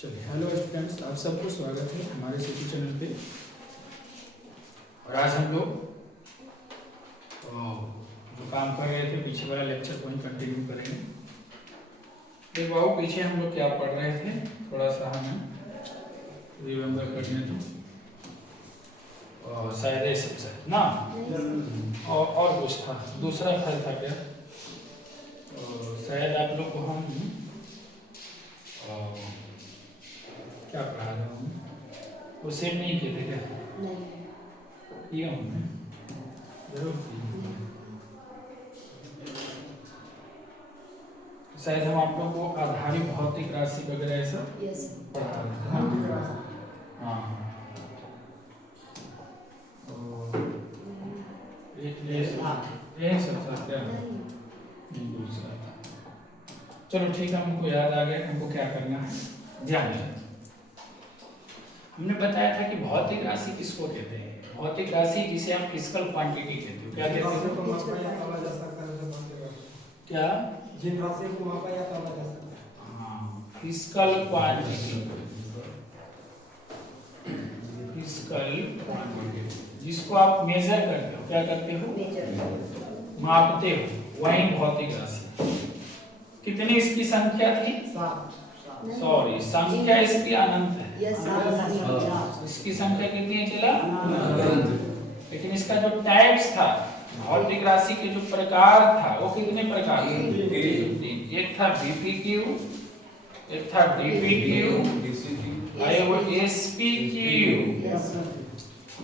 चलिए, hello students, आप सबको स्वागत है हमारे सिटी चैनल पे। और आज हम लोग जो काम कर रहे थे पीछे वाला लेक्चर को ही कंटिन्यू करेंगे। एक बाबू पीछे हम लोग क्या पढ़ रहे थे, थोड़ा सा हमें रिमेम्बर करने दो। शायद ये सबसे ना और कुछ था, दूसरा फल था क्या? शायद आप लोग को हम क्या पढ़ा रहा हूँ, वो सेव नहीं किए थे क्या? किया हमने जरूर किया। शायद हम आप लोग को आधारित भौतिक राशि वगैरह ऐसा पढ़ा रहे थे। हाँ, ये सब था क्या? नहीं, दूसरा था। चलो ठीक है, हमको याद आ गया हमको क्या करना है। ध्यान दें, हमने बताया था कि भौतिक राशि किसको कहते हैं? भौतिक राशि जिसे आप फिजिकल क्वांटिटी कहते हो। क्या कहते हो? क्या? जिन राशि को मापा या तोला जा सकता है। हाँ, फिजिकल क्वांटिटी। फिजिकल क्वांटिटी जिसको आप मेजर करते हो। क्या करते हो? मापते हो, वही भौतिक राशि। कितनी इसकी संख्या थी? सॉरी, संख्या इसकी अनंत है। इसकी संख्या कितनी है चला? लेकिन इसका जो टाइप्स था, भौतिक राशि के जो प्रकार था, वो कितने प्रकार थे? एक था बीपीक्यू, एक था डीपीक्यू, और एसपीक्यू।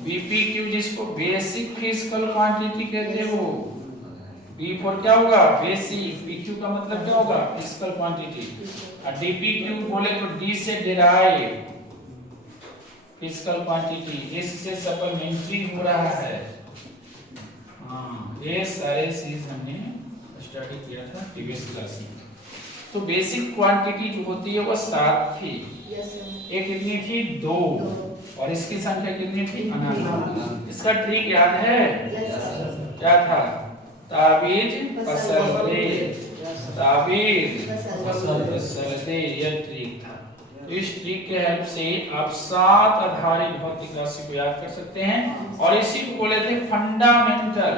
बीपीक्यू जिसको बेसिक फिजिकल क्वांटिटी कहते हो। बी फॉर क्या होगा? बेसिक। पीक्यू का मतलब क्या होगा? Physical quantity. और डीपीक्यू बोले तो डी से डिराइव फिजिकल क्वांटिटी, एस से सप्लीमेंट्री हो रहा है। हाँ, ये सारे चीज हमने स्टडी किया था प्रीवियस क्लास में। तो बेसिक क्वांटिटी जो होती है वो 7 थी। एक कितनी थी? 2। और इसकी संख्या कितनी थी? अनंत। इसका ट्रिक याद है? क्या था? ताबीज पसलदे, ताबीज पसलदे, यह ट्रिक था। इस ट्रिक के हेल्प से आप 7 आधारित भौतिक राशि को याद कर सकते हैं। और इसी को बोले थे फंडामेंटल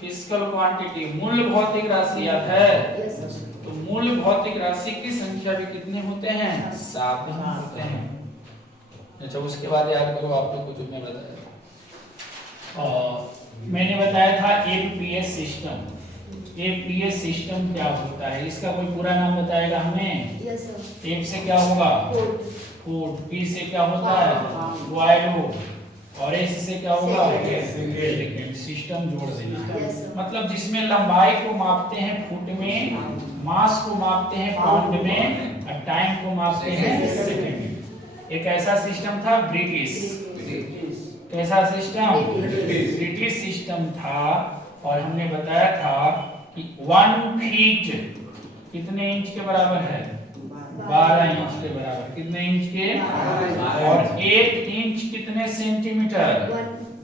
फिजिकल क्वांटिटी, मूल भौतिक राशि। याद है? तो मूल भौतिक राशि की संख्या भी कितने होते हैं? 7 होते हैं। अच्छा, उसके बाद याद करो आप लोग को जो मैं बताया। मैंने बताया था एपीएस सिस्टम। एपीएस सिस्टम क्या होता है? इसका कोई पूरा नाम बताएगा हमें? एप से क्या होगा? फूड। पी से क्या होता है? वायरो। और एस से क्या होगा? सिस्टम जोड़ देना है। मतलब जिसमें लंबाई को मापते हैं फुट में, मास को मापते हैं पाउंड में, और टाइम को मापते हैं सेकंड में। एक ऐसा सिस्टम था ब्रिटिश। कैसा सिस्टम? ब्रिटिश सिस्टम था। और हमने बताया था कि 1 फीट कितने इंच के बराबर है? 12 इंच के बराबर। कितने इंच के? और 1 इंच कितने सेंटीमीटर?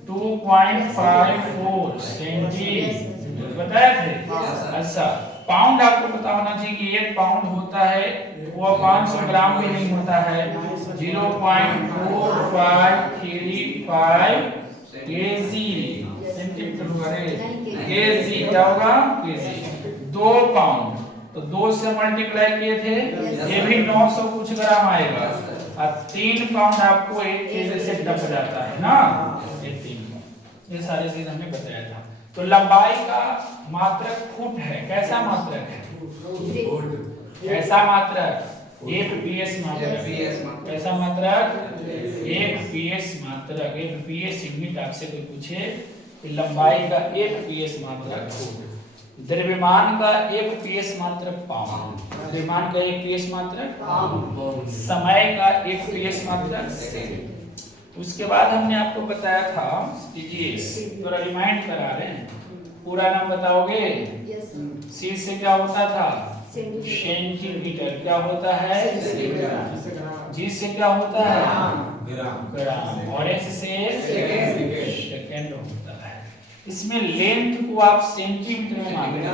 2.54 सेंटीमीटर। बताया थे? अच्छा, पाउंड आपको पता होना चाहिए कि 1 पाउंड होता है वो 500 ग्राम भी नहीं होता है। 0.4535 केजी सेंटीमीटर होगा। केजी क्या होगा? केजी। 2 पाउंड तो 2 से मल्टीप्लाई किए थे, ये भी 900 कुछ ग्राम आएगा। और 3 पाउंड आपको 1 केजी से टप जाता है ना, ये 3 पाउंड। ये सारी चीज हमने बताया था। तो लंबाई का मात्रक फुट है। कैसा मात्रक है? कैसा मात्रक? 1 पीएस मात्रक। कैसा मात्रक? 1 पीएस मात्रक। 1 पीएस यूनिट आपसे कोई पूछे कि लंबाई का 1 पीएस मात्रक फुट। द्रव्यमान का 1 पीएस मात्रक पाउंड। द्रव्यमान का 1 पीएस मात्रक पाउंड। समय का 1 पीएस मात्रक सेकंड। उसके बाद हमने आपको बताया था टीजीएस, थोड़ा रिमाइंड करा रहे हैं। पूरा नाम बताओगे? सी से क्या होता था? सेंटीमीटर। क्या होता है? जी से क्या होता है? ग्राम। और एस से सेकंड होता है। इसमें लेंथ को आप सेंटीमीटर में मापते हो,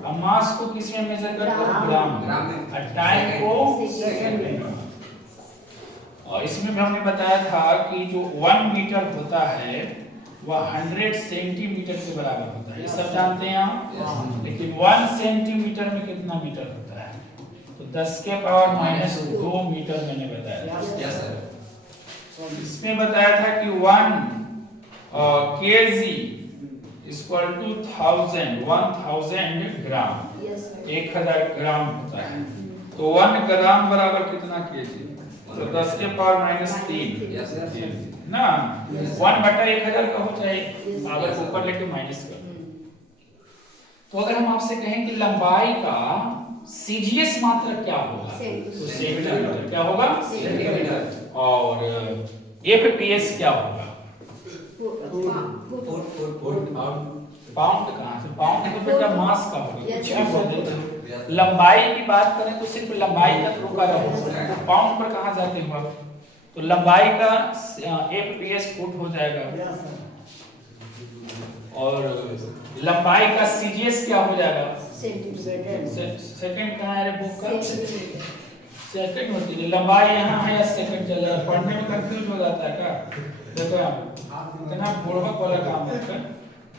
और मास को किस में मेजर करते हो? ग्राम। और टाइम को सेकंड में। और इसमें भी हमने बताया था कि जो 1 मीटर होता है वह 100 सेंटीमीटर के बराबर होता है, ये सब जानते हैं आप। लेकिन 1 सेंटीमीटर में कितना मीटर होता है? तो 10 के पावर माइनस 2 मीटर मैंने बताया। Yes sir. इसमें बताया था कि 1 kg इक्वल टू 1000 ग्राम, 1000 ग्राम होता है। तो 1 ग्राम बराबर कितना केजी? तो 10 के पावर माइनस 3 ना, 1/1000 का हो जाए, पावर को ऊपर लेके माइनस कर। तो अगर हम आपसे कहें कि लंबाई का सीजीएस मात्रक क्या होगा, तो सेंटीमीटर क्या होगा, सेंटीमीटर। और एफपीएस क्या होगा, पाउंड कहाँ से? पाउंड तो बेटा मास का होगा, कुछ भी बोल देते हो। लंबाई की बात करें तो सिर्फ लंबाई तक रुका रहो, तो पाउंड पर कहाँ जाते हो आप? तो लंबाई का एफपीएस फुट हो जाएगा, और लंबाई का सीजीएस क्या हो जाएगा, सेकंड कहाँ है रे बुक का? सेकंड होती है लंबाई, यहाँ है या सेकंड चल रहा है? पढ़ने में कंफ्यूज हो जाता है क्या? देखो इतना बुढ़क वाला काम है।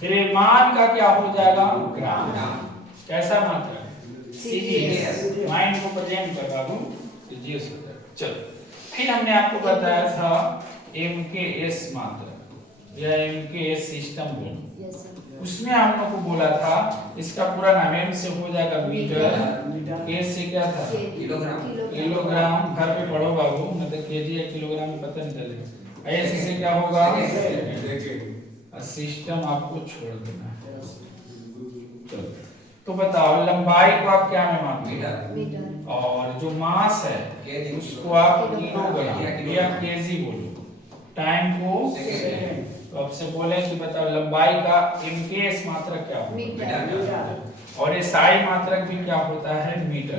द्रव्यमान का क्या हो जाएगा, ग्राम। कैसा मात्रा, सीजीएस। माइंड को प्रेजेंट कर बाबू, सीजीएस होता है। चलो फिर हमने आपको बताया था एमकेएस मात्रा या एमकेएस सिस्टम बोल, उसमें हम लोग को बोला था इसका पूरा नाम एम से हो जाएगा मीटर, के से क्या था, किलोग्राम। घर पे पढ़ो बाबू, मतलब केजी या किलोग्राम में पता नहीं चलेगा। एस से क्या होगा, सिस्टम आपको छोड़ देना है। तो बताओ लंबाई को आप क्या में मापते, और जो मास है उसको आप किलोग्राम या केजी बोलो, टाइम को सेकंड। तो आपसे बोले कि बताओ लंबाई का एमकेएस मात्रक क्या होता है, और एसआई मात्रक भी क्या होता है, मीटर।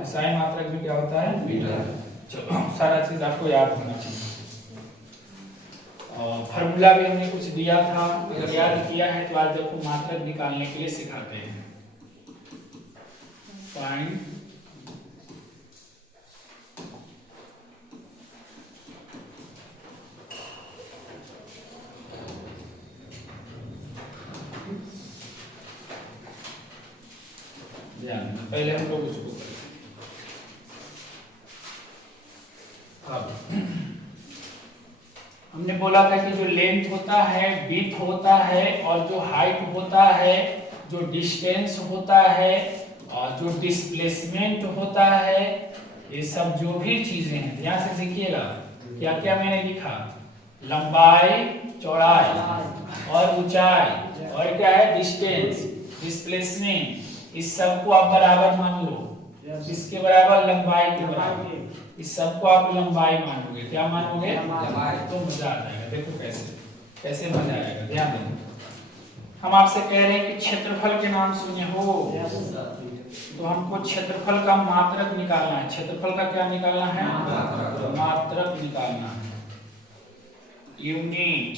एसआई मात्रक भी क्या होता है, मीटर। चलो सारा चीज आपको याद होना चाहिए। फार्मूला भी हमने कुछ दिया था, अगर याद किया है तो आज आपको मात्रक निकालने के लिए सिखाते हैं। फाइंड ध्यान, पहले हम लोग उसको करें। अब हमने बोला था कि जो लेंथ होता है, विड्थ होता है, और जो हाइट होता है, जो डिस्टेंस होता है, और जो डिस्प्लेसमेंट होता है, ये सब जो भी चीजें हैं ध्यान से सीखिएगा। क्या क्या मैंने लिखा, लंबाई, चौड़ाई और ऊंचाई, और क्या है डिस्टेंस, डिस्प्लेसमेंट, इस सब को आप बराबर मान लो, इसके बराबर लंबाई के बराबर, इस सब को आप लंबाई मानोगे। क्या मानोगे, लंबाई। तो मजा आ जाएगा। देखो कैसे कैसे मजा आएगा, ध्यान देना। हम आपसे कह रहे हैं कि क्षेत्रफल के नाम सुने हो, तो हमको क्षेत्रफल का मात्रक निकालना है। क्षेत्रफल का क्या निकालना है, मात्रक निकालना है, यूनिट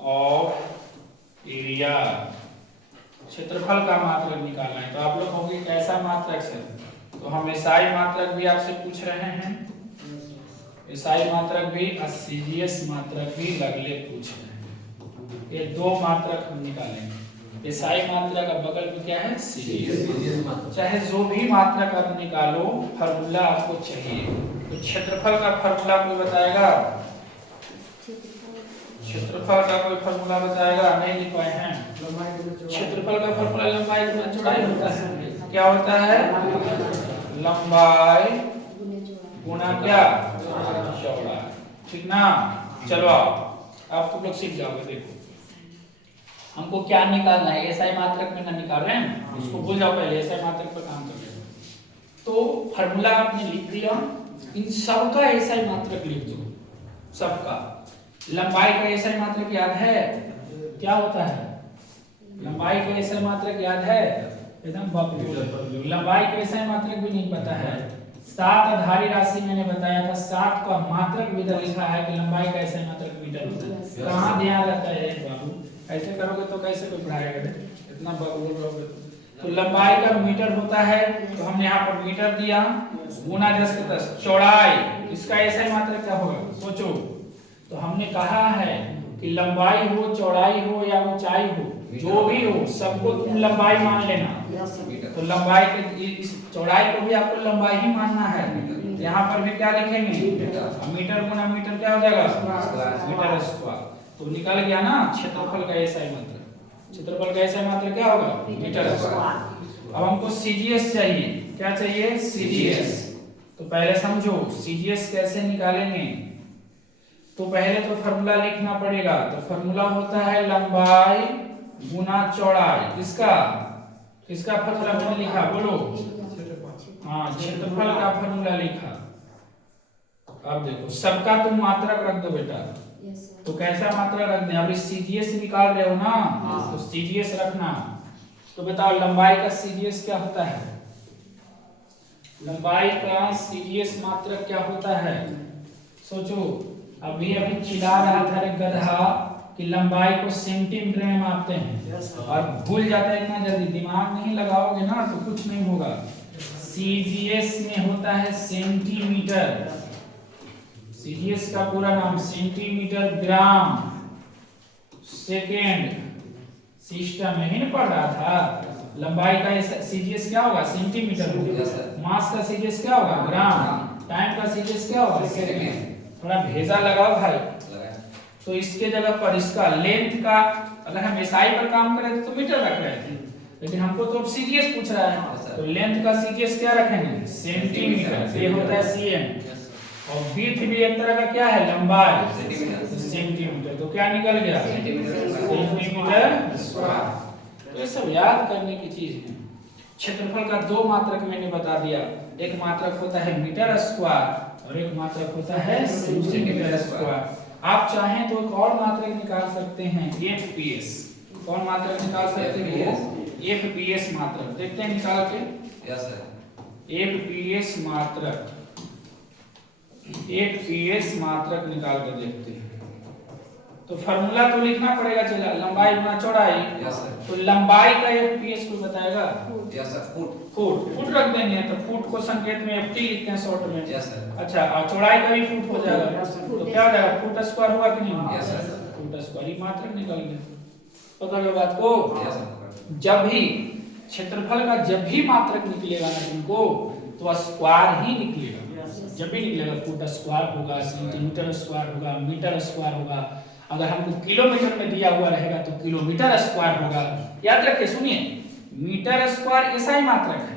ऑफ एरिया। क्षेत्रफल का मात्रक निकालना है। तो आप लोग होंगे कैसा मात्रक से, तो हम एसआई मात्रक भी आपसे पूछ रहे हैं, एसआई मात्रक भी और सीजीएस मात्रक भी लगले पूछ रहे हैं। ये दो मात्रक हम निकालेंगे। एसआई मात्रक का बगल में क्या है, सीजीएस। चाहे जो भी मात्रक आप निकालो, फार्मूला आपको चाहिए। तो क्षेत्रफल का फार्मूला कोई बताएगा, क्षेत्रफल का कोई फार्मूला बताएगा, नहीं लिख पाए हैं। क्षेत्रफल का फार्मूला लंबाई गुना चौड़ाई होता है। क्या होता है, लंबाई गुना क्या, चौड़ाई। ठीक ना, चलो आप तुम लोग सीख जाओगे। देखो हमको क्या निकालना है, एसआई मात्रक में ना निकाल रहे हैं, उसको भूल जाओ, पहले एसआई मात्रक पर काम कर रहे हैं। तो फार्मूला आपने लिख दिया, इन सबका एसआई मात्रक लिख दो, सबका। लंबाई का एसआई मात्रक याद है, क्या होता है, लंबाई का एसआई मात्रक याद है, एकदम। लंबाई का एसआई मात्रक भी नहीं पता है। 7 आधारी राशि मैंने बताया था, 7 का मात्रक भी इधर लिखा है कि लंबाई का एसआई मात्रक मीटर होता है। कहाँ ध्यान रहता है बाबू, ऐसे करोगे तो कैसे कोई पढ़ाएगा, इतना बोल रहे हो। तो लंबाई का मीटर होता है, तो हमने यहाँ पर मीटर दिया, गुना 10 के 10 चौड़ाई, इसका ऐसा मात्रक क्या होगा सोचो। तो हमने कहा है कि लंबाई हो, चौड़ाई हो या ऊंचाई हो, जो भी हो सबको तुम लंबाई मान लेना। तो लंबाई के इस चौड़ाई को भी आपको लंबाई ही मानना है। यहाँ पर भी क्या लिखेंगे, मीटर गुना मीटर क्या हो जाएगा, मीटर स्क्वायर। तो निकल गया ना क्षेत्रफल का ऐसा मात्रक। क्षेत्रफल का ऐसा मात्रक क्या होगा, मीटर स्क्वायर। अब हमको सीजीएस चाहिए, क्या चाहिए, सीजीएस। तो पहले समझो सीजीएस कैसे निकालेंगे। तो पहले तो फॉर्मूला लिखना पड़ेगा। तो फॉर्मूला होता है लंबाई गुना चौड़ाई। किसका फॉर्मूला मैंने लिखा, बोलो। हाँ, क्षेत्रफल का फॉर्मूला लिखा। अब देखो सबका तुम मात्रक रख दो बेटा। तो कैसा मात्रक रख दें, अभी सीजीएस निकाल रहे हो ना, तो सीजीएस रखना। तो बताओ लंबाई का सीजीएस क्या होता है, लंबाई का सीजीएस मात्रक क्या होता है, सोचो। अभी चिल्ला रहा था एक गधा कि लंबाई को सेंटीमीटर में मापते हैं और भूल जाता है इतना जल्दी, दिमाग नहीं लगाओगे ना तो कुछ नहीं होगा। सीजीएस में होता है सेंटीमीटर। सीजीएस का पूरा नाम सेंटीमीटर ग्राम सेकेंड सिस्टम में ही ना पढ़ रहा था। लंबाई का सीजीएस क्या होगा, सेंटीमीटर होगा। मास का सीजीएस क्या होगा, ग्राम। टाइम का सीजीएस क्या होगा, सेकंड। थोड़ा भेजा लगाओ भाई। तो इसके जगह पर इसका लेंथ का, अगर हम एसआई पर काम कर रहे थे तो मीटर रख रहे थे, लेकिन हमको तो अब सीजीएस पूछ रहा है। तो लेंथ का सीजीएस क्या रखेंगे, सेंटीमीटर। ये होता है सीएम। और विड्थ भी एक तरह का क्या है, लंबाई, सेंटीमीटर। तो क्या निकल गया, सेंटीमीटर स्क्वायर। तो ये सब याद करने की चीज है। क्षेत्रफल का दो मात्रक मैंने बता दिया, एक मात्रक होता है मीटर स्क्वायर और एक मात्रक होता है सेंटीमीटर स्क्वायर। आप चाहें तो एक और मात्रक निकाल सकते हैं, एफपीएस। कौन मात्रक निकाल सकते हैं, एफपीएस मात्रक। देखते हैं निकाल के। Yes sir. एफपीएस मात्रक, एफपीएस मात्रक निकाल के देखते हैं। तो फॉर्मूला तो लिखना पड़ेगा, चला लंबाई गुना चौड़ाई। Yes sir. तो लंबाई का एफपीएस को बताएगा, यस सर, फुट रख देंगे। तो फुट को संकेत में एफटी लिखते हैं शॉर्ट में। Yes sir. अच्छा, और चौड़ाई का भी फुट हो जाएगा। तो क्या हो जाएगा, फुट स्क्वायर होगा कि नहीं, यस सर, फुट स्क्वायर। ये मात्रक निकल गया। पकड़ लो बात को। Yes sir. जब भी क्षेत्रफल का जब भी मात्रक निकलेगा ना इनको, तो स्क्वायर ही निकलेगा। जब भी निकलेगा फुट स्क्वायर होगा, सेंटीमीटर स्क्वायर होगा, मीटर स्क्वायर होगा। अगर हमको किलोमीटर में दिया हुआ रहेगा तो किलोमीटर स्क्वायर होगा। याद रखिए, सुनिए, मीटर स्क्वायर ऐसा ही मात्रक है,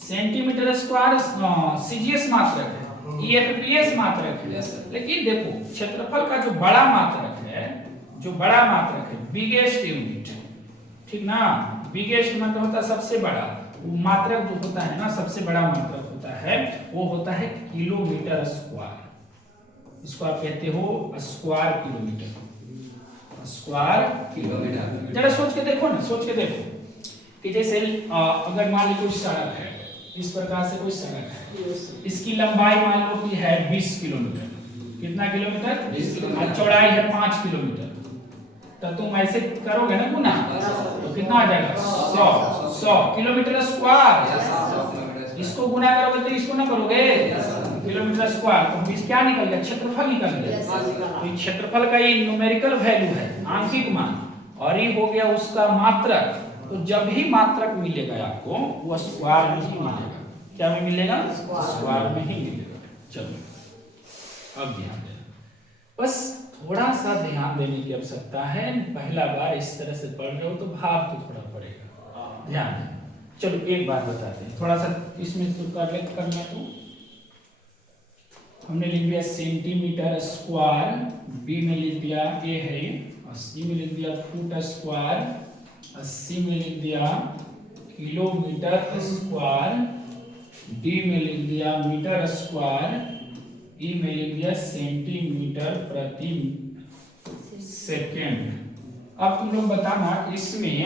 सेंटीमीटर स्क्वायर सीजीएस मात्रक है, एफपीएस मात्रक है। लेकिन देखो क्षेत्रफल का जो बड़ा मात्रक है, जो बड़ा मात्रक है, बिगेस्ट यूनिट, ठीक ना। बिगेस्ट मतलब होता है सबसे बड़ा मात्रक, जो होता है ना सबसे बड़ा मात्रक होता है, वो होता है किलोमीटर स्क्वायर। इसको आप कहते हो स्क्वायर किलोमीटर, स्क्वायर किलोमीटर। जरा सोच के देखो ना, सोच के देखो कि जैसे अगर मान लो कोई सड़क है, इस प्रकार से कोई सड़क है, इसकी लंबाई मान लो कि है 20 किलोमीटर। कितना किलोमीटर, 20 किलोमीटर। चौड़ाई है 5 किलोमीटर। तो तुम ऐसे करोगे ना गुना, तो कितना आ जाएगा, 100 किलोमीटर स्क्वायर। इसको गुना करोगे तो इसको ना करोगे, किलोमीटर स्क्वायर। तो बीच क्या निकल गया, क्षेत्रफल निकल गया। तो क्षेत्रफल का ये न्यूमेरिकल वैल्यू है, आंशिक मान, और ये हो गया उसका मात्रक। तो जब भी मात्रक मिलेगा आपको, वो स्क्वायर में ही मिलेगा। क्या में मिलेगा, स्क्वायर में ही मिलेगा। चलो अब ध्यान देना, बस थोड़ा सा ध्यान देने की आवश्यकता है। पहला बार इस तरह से पढ़ रहे हो तो भाव तो थोड़ा पड़ेगा, ध्यान देना। चलो एक बात बताते हैं, थोड़ा सा इसमें तो करना। तो हमने लिख दिया सेंटीमीटर स्क्वायर, बी में लिख दिया ए है, और सी में लिख दिया फुट स्क्वायर, और सी में लिख दिया किलोमीटर स्क्वायर, डी में लिख दिया मीटर स्क्वायर, ई में लिख दिया सेंटीमीटर प्रति सेकेंड। अब तुम लोग बताना इसमें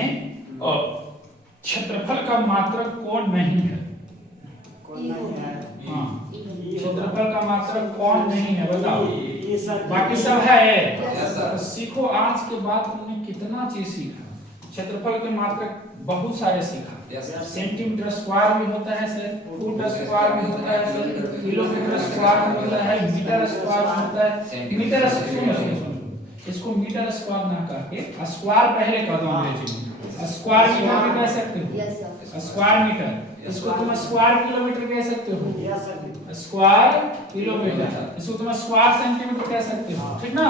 क्षेत्रफल का मात्रक कौन नहीं है, हाँ क्षेत्रफल का मात्रक कौन नहीं है बताओ। बाकी सब है। तो सीखो, आज के बाद तुमने कितना चीज सीखा। क्षेत्रफल के मात्रक बहुत सारे सीखा। सेंटीमीटर स्क्वायर भी होता है सर, फुट स्क्वायर भी होता है सर, किलोमीटर स्क्वायर भी होता है, मीटर स्क्वायर भी होता है। मीटर इसको मीटर स्क्वायर ना कह के स्क्वायर पहले कह दो अंग्रेजी में। स्क्वायर मीटर भी कह सकते हो, स्क्वायर मीटर। इसको तुम स्क्वायर किलोमीटर कह सकते हो, स्क्वायर किलोमीटर। इसको तुम स्क्वायर सेंटीमीटर कह सकते हो, ठीक ना।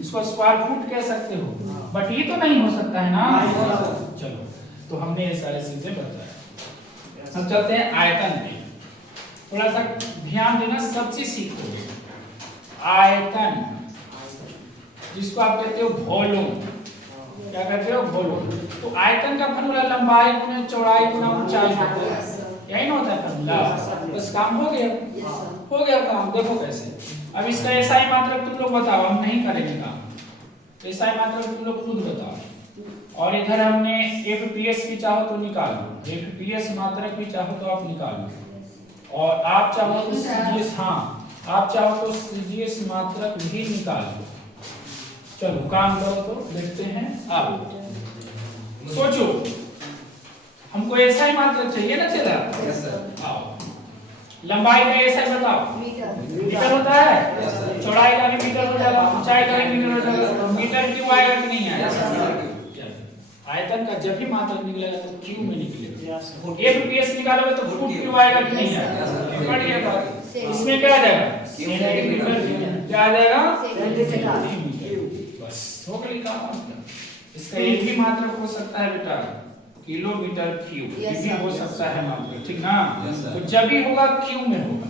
इसको स्क्वायर फुट कह सकते हो, बट ये तो नहीं हो सकता है ना। चलो, तो हमने ये सारी चीजें बताया। अब चलते हैं आयतन पे। थोड़ा सा ध्यान देना, सब चीज सीखोगे। आयतन, जिसको आप कहते हो वॉल्यूम, क्या कहते हो वॉल्यूम। तो आयतन का फॉर्मूला लंबाई गुने चौड़ाई गुना ऊंचाई होता है, यही ना होता है फॉर्मूला। बस काम हो गया, हो गया काम। देखो कैसे। अब इसका एसआई मात्रक तुम लोग बताओ, हम नहीं करेंगे काम। एसआई मात्रक तुम लोग खुद बताओ। और इधर हमने एफपीएस भी चाहो तो निकाल लो, एफपीएस मात्रक भी चाहो तो आप निकाल लो। और आप चाहो तो सीजीएस, हाँ आप चाहो तो सीजीएस मात्रक भी निकाल लो। चलो काम करो तो देखते हैं। आप सोचो, हमको एसआई मात्रक चाहिए ना। चला यस सर। आओ, लंबाई का एसआई बताओ। मीटर होता है, चौड़ाई का भी मीटर हो जाएगा, ऊंचाई का भी मीटर हो जाएगा। मीटर क्यों आएगा कि नहीं आएगा। आयतन का जब भी मात्रक निकलेगा तो क्यू में निकलेगा। एफपीएस निकालोगे तो फुट क्यू आएगा कि नहीं आएगा। बढ़िया बात। इसमें क्या आ जाएगा, सेंटीमीटर। क्या आ जाएगा, सेंटीमीटर। बस हो गई काम। इसका एक भी मात्रक हो सकता है बेटा, किलोमीटर क्यूब। ये भी हो सकता है मात्रक, ठीक ना। तो जब भी होगा क्यू में होगा।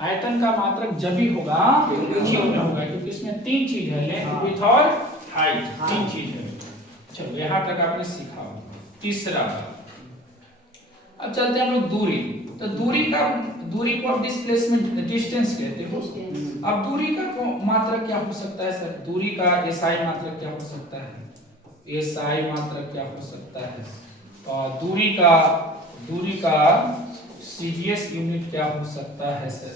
आयतन का मात्रक जब भी होगा क्यू में होगा, क्योंकि इसमें तीन चीज है, लेंथ, विड्थ और हाइट, तीन चीज है। चलो यहाँ तक आपने सीखा। तीसरा, अब चलते हैं हम लोग दूरी। तो दूरी को आप डिस्प्लेसमेंट, डिस्टेंस कहते हो। अब दूरी का मात्रक क्या हो सकता है सर। दूरी का एसआई मात्रक क्या हो सकता है, एसआई मात्रक क्या हो सकता है। और दूरी का सीजीएस यूनिट क्या हो सकता है सर।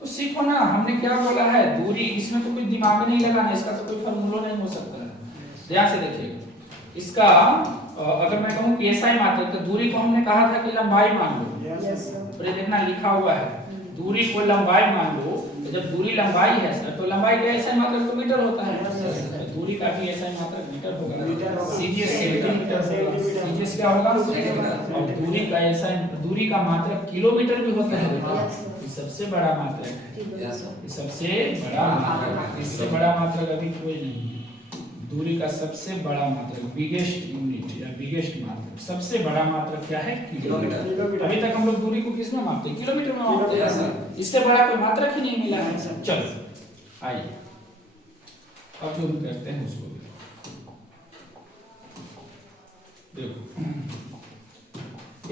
तो सीखो ना, हमने क्या बोला है दूरी। इसमें तो कोई दिमाग नहीं लगाना, इसका तो कोई फार्मूला नहीं हो सकता है। ध्यान से देखिए इसका। अगर मैं कहूं कि एसआई मात्रक, तो दूरी को हमने कहा था कि लंबाई मान लो। तो ये देखना लिखा हुआ है, दूरी को लंबाई मान लो। तो जब दूरी लंबाई है सर, तो लंबाई का एसआई मात्रक तो मीटर होता है। तो दूरी का भी एसआई मात्रक मीटर होगा। सीजीएस सेंटीमीटर होगा। सीजीएस क्या होगा, और दूरी का एसआई, दूरी का मात्रक किलोमीटर भी होता है। ये सबसे बड़ा मात्रक है, ये सबसे बड़ा मात्रक। इससे बड़ा मात्रक अभी कोई नहीं है। दूरी का सबसे बड़ा मात्रक, बिगेस्ट यूनिट या बिगेस्ट मात्रक, सबसे बड़ा मात्रक क्या है, किलोमीटर। अभी तक हम लोग दूरी को किस में मापते हैं, किलोमीटर में मापते हैं। इससे बड़ा कोई मात्रक ही नहीं मिला है। चलो आइए अब जो हम करते हैं उसको देखो।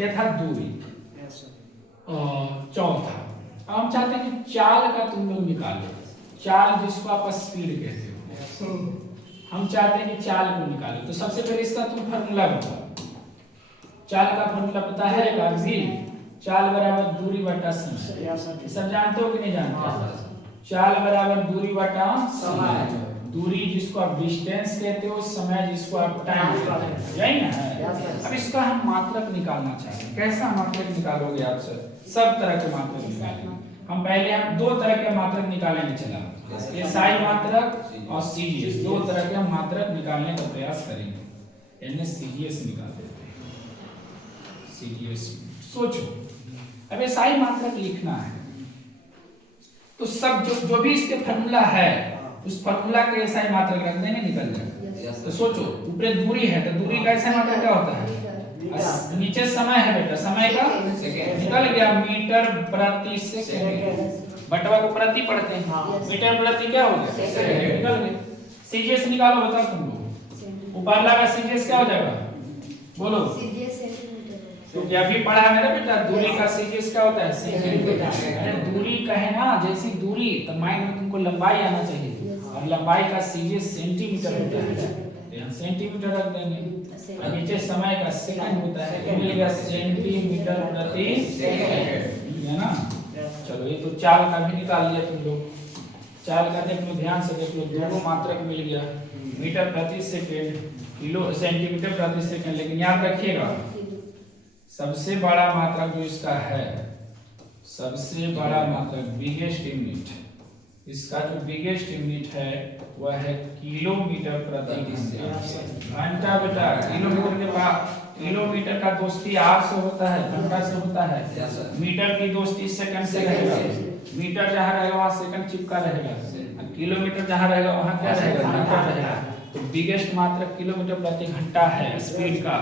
यह था दूरी। चौथा, हम चाहते हैं कि चाल का तुम लोग निकालो। चाल जिसको आप स्पीड कहते हो, हम चाहते हैं कि चाल को निकालो। तो सबसे पहले इसका तुम फार्मूला बताओ। चाल का फार्मूला पता है कागजी, चाल बराबर दूरी बटा समय। सब जानते हो कि नहीं जानते। चाल बराबर दूरी बटा समय। दूरी जिसको आप डिस्टेंस कहते हो, समय जिसको आप टाइम कहते हो, यही ना है। अब इसका हम मात्रक निकालना चाहते हैं। कैसा मात्रक निकालोगे आप सर, सब तरह के मात्रक निकालेंगे हम। पहले हम दो तरह के मात्रक निकालेंगे। चला एसआई मात्रक और सीजीएस, दो तरह के हम मात्रक निकालने का प्रयास करेंगे। इन्हें सीजीएस निकाल देते हैं, सीजीएस। सोचो, अब एसआई मात्रक लिखना है तो सब जो भी इसके फार्मूला है उस फार्मूला के एसआई मात्रक रख देंगे, निकल जाएगा। तो सोचो, ऊपर दूरी है तो दूरी का एसआई मात्रक क्या होता है, नीचे समय है बेटा, समय का निकल गया मीटर प्रति सेकंड। बटवा को प्रति पढ़ते हैं, मीटर प्रति क्या हो गया, निकल गया। सीजीएस निकालो, बताओ तुम लोग। ऊपरला का सीजीएस क्या हो जाएगा, बोलो। तो क्या भी पढ़ा है मेरा बेटा, दूरी का सीजीएस क्या होता है, सेंटीमीटर। अरे दूरी कहे ना, जैसी दूरी तो माइंड में तुमको लंबाई आना चाहिए, और लंबाई का सीजीएस सेंटीमीटर होता है। यहाँ सेंटीमीटर रख देंगे, और नीचे समय का सेकंड होता है, तो मिलेगा सेंटीमीटर प्रति सेकंड, है ना। चलो ये तो चाल का भी निकाल लिया तुम लोग। चाल का देख लो, ध्यान से देख लो, दोनों मात्रक मिल गया, मीटर प्रति सेकंड, किलो सेंटीमीटर प्रति सेकंड। लेकिन याद रखिएगा सबसे बड़ा मात्रक जो इसका है, सबसे बड़ा मात्रक बिगेस्ट यूनिट, इसका जो बिगेस्ट यूनिट है वह है किलोमीटर प्रति घंटा। बेटा किलोमीटर के बाद, किलोमीटर का दोस्ती आर से होता है, घंटा से होता है। मीटर की दोस्ती सेकंड से रहेगा, मीटर जहाँ रहेगा वहाँ सेकंड चिपका रहेगा, किलोमीटर जहाँ रहेगा वहाँ क्या रहेगा, घंटा रहेगा। तो बिगेस्ट मात्रक किलोमीटर प्रति घंटा है स्पीड का।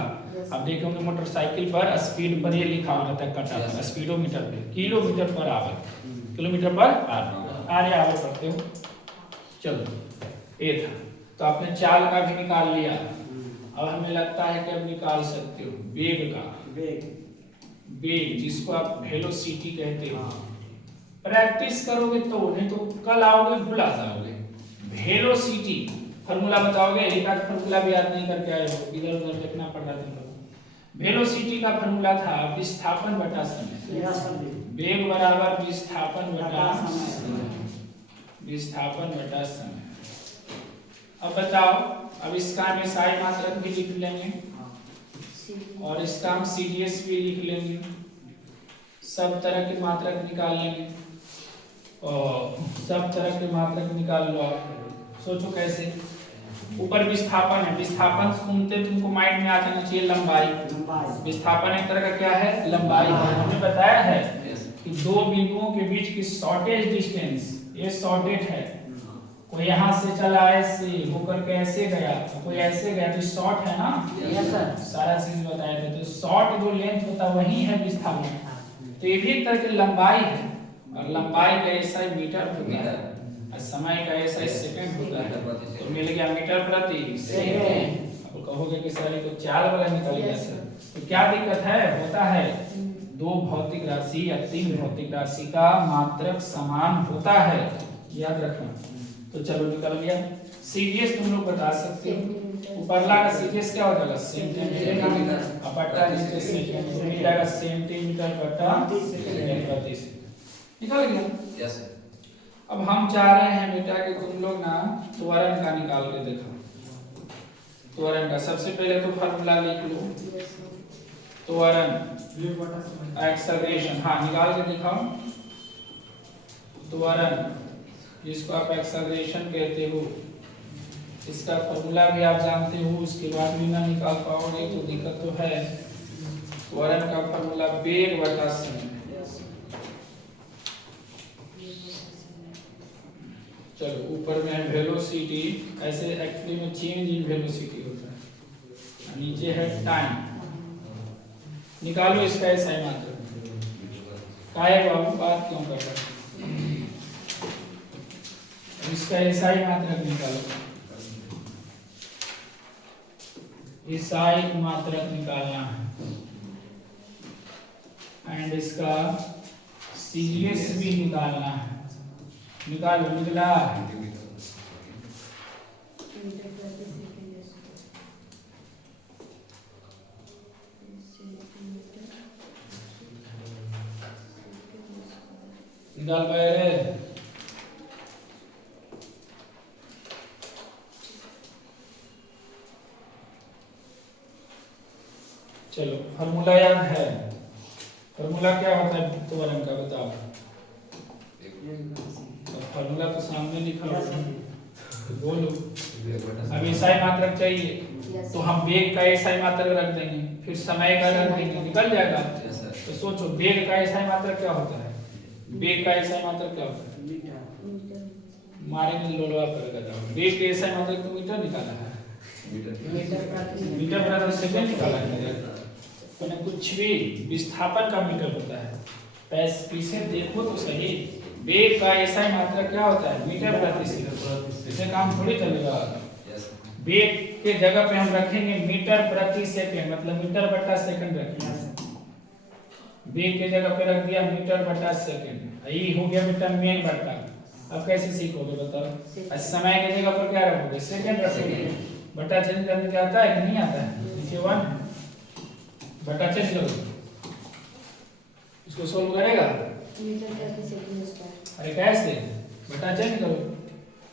अब देखो मोटरसाइकिल पर स्पीड पर ये लिखा हुआ था कटा, स्पीडोमीटर पे किलोमीटर पर आवर, किलोमीटर पर आर आवर पढ़ते हो। चलो ये था, तो आपने चाल का भी निकाल लिया। अब हमें लगता है कि अब निकाल सकते हो वेग का, वेग जिसको आप वेलोसिटी कहते हो। प्रैक्टिस करोगे तो, नहीं तो कल आओगे भुला जाओगे। वेलोसिटी फार्मूला बताओगे, एक आध फार्मूला भी याद नहीं करके आए हो, इधर उधर देखना पड़ रहा था। वेलोसिटी का फार्मूला था विस्थापन बटा समय, वेग बराबर विस्थापन बटा समय। अब बताओ, अब इसका हम एसआई मात्रक भी लिख लेंगे और इसका हम सीडीएस भी लिख लेंगे, सब तरह के मात्रक निकाल लेंगे और सब तरह के मात्रक निकाल लो। आप सोचो कैसे। ऊपर विस्थापन है, विस्थापन सुनते तुमको माइंड में आ जाना चाहिए लंबाई। विस्थापन एक तरह का क्या है, लंबाई। हमने बताया है कि दो बिंदुओं के बीच की शॉर्टेज डिस्टेंस, ये शॉर्टेज है। कोई यहाँ से चला ऐसे होकर के ऐसे गया, कोई ऐसे गया, तो शॉर्ट है ना। यस सर, सारा चीज बताया था। तो शॉर्ट जो लेंथ होता है वही है विस्थापन। तो ये भी एक तरह की लंबाई है, और लंबाई का ऐसा मीटर होता है और समय का ऐसा सेकंड होता है। तो मिल गया मीटर प्रति सेकंड। अब कहोगे कि सर ये तो चाल वाला निकल गया सर, तो क्या दिक्कत है, होता है। दो भौतिक राशि या तीन भौतिक राशि का मात्रक समान होता है, याद रखना। तो चलो निकल गया। सीडीएस तुम लोग बता सकते हो, ऊपरला का सीडीएस क्या हो जाएगा, सेंटीमीटर, और बटा नीचे सेकंड, तो मिल जाएगा सेंटीमीटर बटा सेकंड प्रति सेकंड। निकल गया। Yes sir. अब हम चाह रहे हैं बेटा कि तुम लोग ना त्वरण का निकाल के देखो। त्वरण का सबसे पहले तो फार्मूला लिख लो, त्वरण एक्सेलरेशन, हाँ निकाल के दिखाओ। त्वरण जिसको आप एक्सेलरेशन कहते हो, इसका फार्मूला भी आप जानते हो, उसके बाद भी ना निकाल पाओगे तो दिक्कत तो है। त्वरण का फार्मूला वेग बटा समय। चलो ऊपर में है वेलोसिटी, ऐसे एक्चुअली में चेंज इन वेलोसिटी होता है, नीचे है टाइम। निकालो इसका एसआई मात्रक। काहे बाबू बात क्यों कर रहे हो, इसका एसआई मात्रक निकालो, एसआई मात्रक निकालना है, एंड इसका सीडीएस भी निकालना है। निकालो, निकला। निकाल पाए। चलो फार्मूला याद है, फार्मूला क्या होता है त्वरण का बताओ। फार्मूला तो सामने लिखा हुआ है, बोलो। अब एसआई मात्रक चाहिए तो हम वेग का एसआई मात्रक रख देंगे, फिर समय का रख देंगे, निकल जाएगा। तो सोचो वेग का एसआई मात्रक क्या होता है, वेग का एसआई मात्रक क्या होता है, मारेंगे लोलवा पर जाओ। वेग के एसआई मात्रक तो मीटर निकाला है, मीटर प्रति सेकंड निकाला है। तो कुछ भी विस्थापन का मीटर होता है, पीछे देखो तो सही। वेग का एसआई मात्रक क्या होता है, मीटर प्रति सेकंड। इससे काम थोड़ी चलेगा। वेग के जगह पे हम रखेंगे मीटर प्रति सेकंड, मतलब मीटर बटा सेकंड रखेंगे। वेग के जगह पे रख दिया मीटर बटा सेकंड, यही हो गया बेटा मेन बटा। अब कैसे सीखोगे बताओ। समय के जगह पर क्या रखोगे, सेकंड रखोगे। बटा चेंज करने का आता है कि नहीं आता है, नीचे 1 बटा चेंज करो, इसको सोल्व करेगा। अरे कैसे, बट्टा चेंज करो,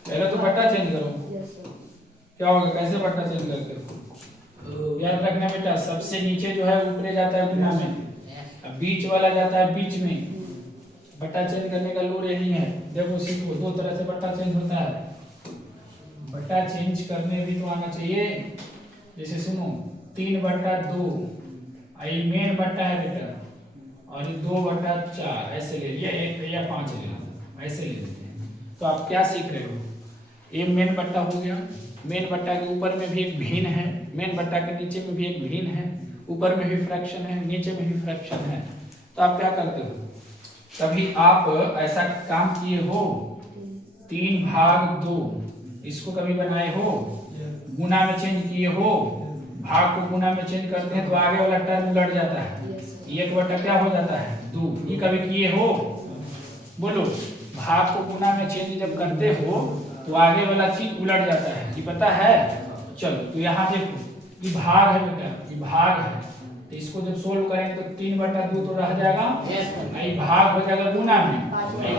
पहले तो बट्टा चेंज करो। Yes sir. क्या होगा, कैसे बट्टा चेंज करते हो? याद रखना बेटा, सबसे नीचे जो है ऊपरे जाता है गुना में, अब बीच वाला जाता है बीच में। बट्टा चेंज करने का लूर यही है। देखो सीखो, दो तरह से बट्टा चेंज होता है। बट्टा चेंज करने भी तो आना चाहिए। जैसे सुनो, 3/2 ये मेन बट्टा है बेटा, और ये 2/4 ऐसे ले लिया, 1 या 5 ले लो, ऐसे ले लेते हैं। तो आप क्या सीख रहे हो, ये मेन बट्टा हो गया, मेन बट्टा के ऊपर में भी एक भिन्न है, मेन बट्टा के नीचे में भी एक भिन्न है, ऊपर में भी फ्रैक्शन है, नीचे में भी फ्रैक्शन है। तो आप क्या करते हो, कभी आप ऐसा काम किए हो 3/2, इसको कभी बनाए हो, गुना में चेंज किए हो, भाग को गुना में चेंज करते हैं तो आगे वाला टर्म उलट जाता है, 1/2 क्या हो जाता है 2। ये कभी किए हो, बोलो। भाग को गुना में चेंज जब करते हो तो आगे वाला चीज उलट जाता है, ये पता है। चलो तो यहाँ देखो, ये भाग है बेटा, ये भाग है, तो इसको जब सोल्व करेंगे तो 3/2 तो रह जाएगा, ये भाग हो जाएगा गुना में,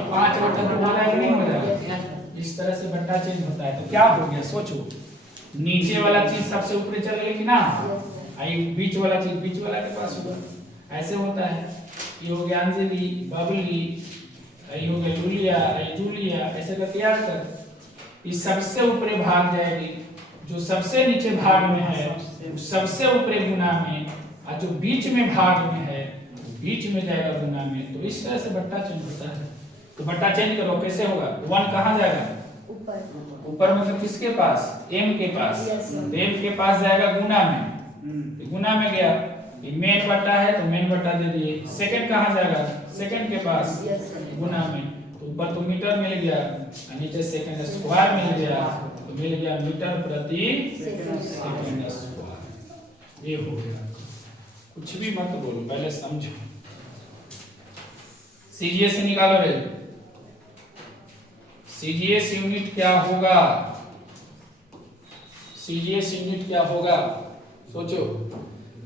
5/2 हो जाएगा, नहीं हो जाएगा। इस तरह से बट्टा चेंज होता है। तो क्या हो गया, सोचो, नीचे वाला चीज सबसे ऊपर चल गई ना, आई बीच वाला चीज बीच वाला के पास होगा, ऐसे होता है। ये हो गया अंजलि, बबली, ये हो गया जूलिया, ये जूलिया, ऐसे करके याद कर। ये सबसे ऊपरे भाग जाएगी, जो सबसे नीचे भाग में है सबसे ऊपरे गुना में, और जो बीच में भाग में है बीच में जाएगा गुना में। तो इस तरह से बट्टा चेंज होता है। तो बट्टा चेंज करो, कैसे होगा, 1 कहाँ जाएगा, ऊपर। ऊपर मतलब किसके पास, m के पास। तो m के पास जाएगा गुना में, गुना में गया, ये मेन बट्टा है तो मेन बट्टा दे दिए। सेकंड कहाँ जाएगा, सेकंड के पास, गुना में, तो ऊपर तो मीटर मिल गया, और नीचे सेकंड स्क्वायर मिल गया, तो मिल गया मीटर प्रति सेकंड स्क्वायर। ये हो गया। कुछ भी मत बोलो, पहले समझो। सीजीएस से निकालो रे, सीजीएस यूनिट क्या होगा, सीजीएस यूनिट क्या होगा, सोचो।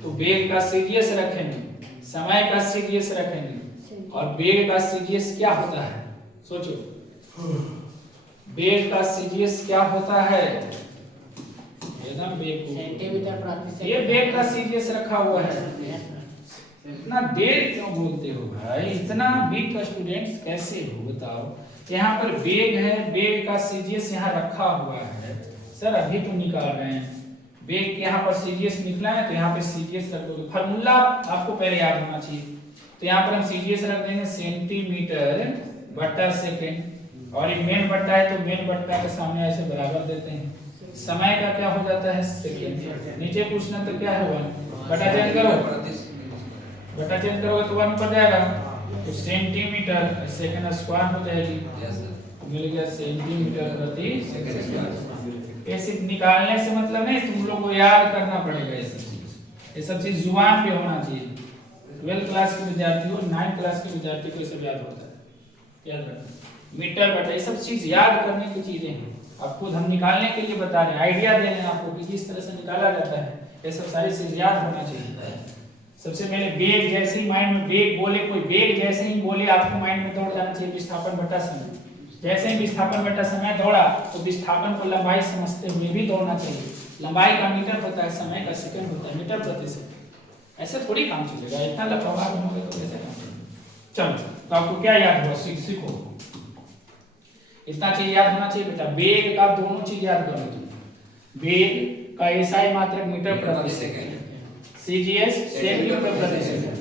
तो वेग का सीजीएस रखेंगे, समय का सीजीएस रखेंगे, और वेग का सीजीएस क्या होता है, सोचो। वेग का सीजीएस क्या होता है, एकदम वेग सेंटीमीटर प्रति सेकंड। ये वेग का सीजीएस रखा हुआ है। इतना देर क्यों बोलते हो भाई, इतना वीक स्टूडेंट्स कैसे हो बताओ। यहाँ पर वेग है, वेग का सीजीएस यहाँ रखा हुआ है। सर अभी तो निकाल रहे हैं, वेग के यहाँ पर सीजीएस निकला है तो यहाँ पे सीजीएस रख दो। फार्मूला आपको पहले याद होना चाहिए। तो यहाँ पर हम सीजीएस रख देंगे सेंटीमीटर बट्टा सेकंड, और ये मेन बट्टा है तो मेन बट्टा के सामने ऐसे बराबर देते हैं। समय का क्या हो जाता है, सेकंड। नीचे पूछना तो क्या है 1, बट्टा चेंज करो, बट्टा चेंज करोगे तो 1 ऊपर जाएगा, तो सेंटीमीटर सेकंड स्क्वायर हो जाएगी। मिल गया सेंटीमीटर प्रति सेकंड। ऐसे निकालने से मतलब नहीं, तुम लोग को याद करना पड़ेगा ये सब चीज जुबान पे होना चाहिए। 12th क्लास के विद्यार्थी हो, 9th क्लास के विद्यार्थी को ये सब याद होता है। याद रखना, मीटर बटा, ये सब चीज याद करने की चीजें हैं। अब खुद हम निकालने के लिए बता रहे हैं, आइडिया दे रहे हैं आपको कि किस तरह से निकाला जाता है। ये सब सारी चीज याद होना चाहिए। सबसे पहले वेग जैसे ही माइंड में वेग बोले, कोई वेग जैसे ही बोले आपको माइंड में दौड़ जाना चाहिए विस्थापन बटा समय। जैसे ही विस्थापन बटा समय दौड़ा तो विस्थापन को लंबाई समझते हुए भी दौड़ना चाहिए। लंबाई का मीटर होता है, समय का सेकंड होता है, मीटर प्रति सेकंड। ऐसे थोड़ी काम चलेगा, इतना लापरवाह बनोगे तो कैसे काम चलेगा। चलो तो आपको क्या याद हुआ, सीखो। इतना चीज याद होना चाहिए बेटा, वेग का दोनों चीज याद कर लो। वेग का एसआई मात्रक मीटर प्रति सेकंड, सीजीएस सेंटीमीटर प्रति सेकंड।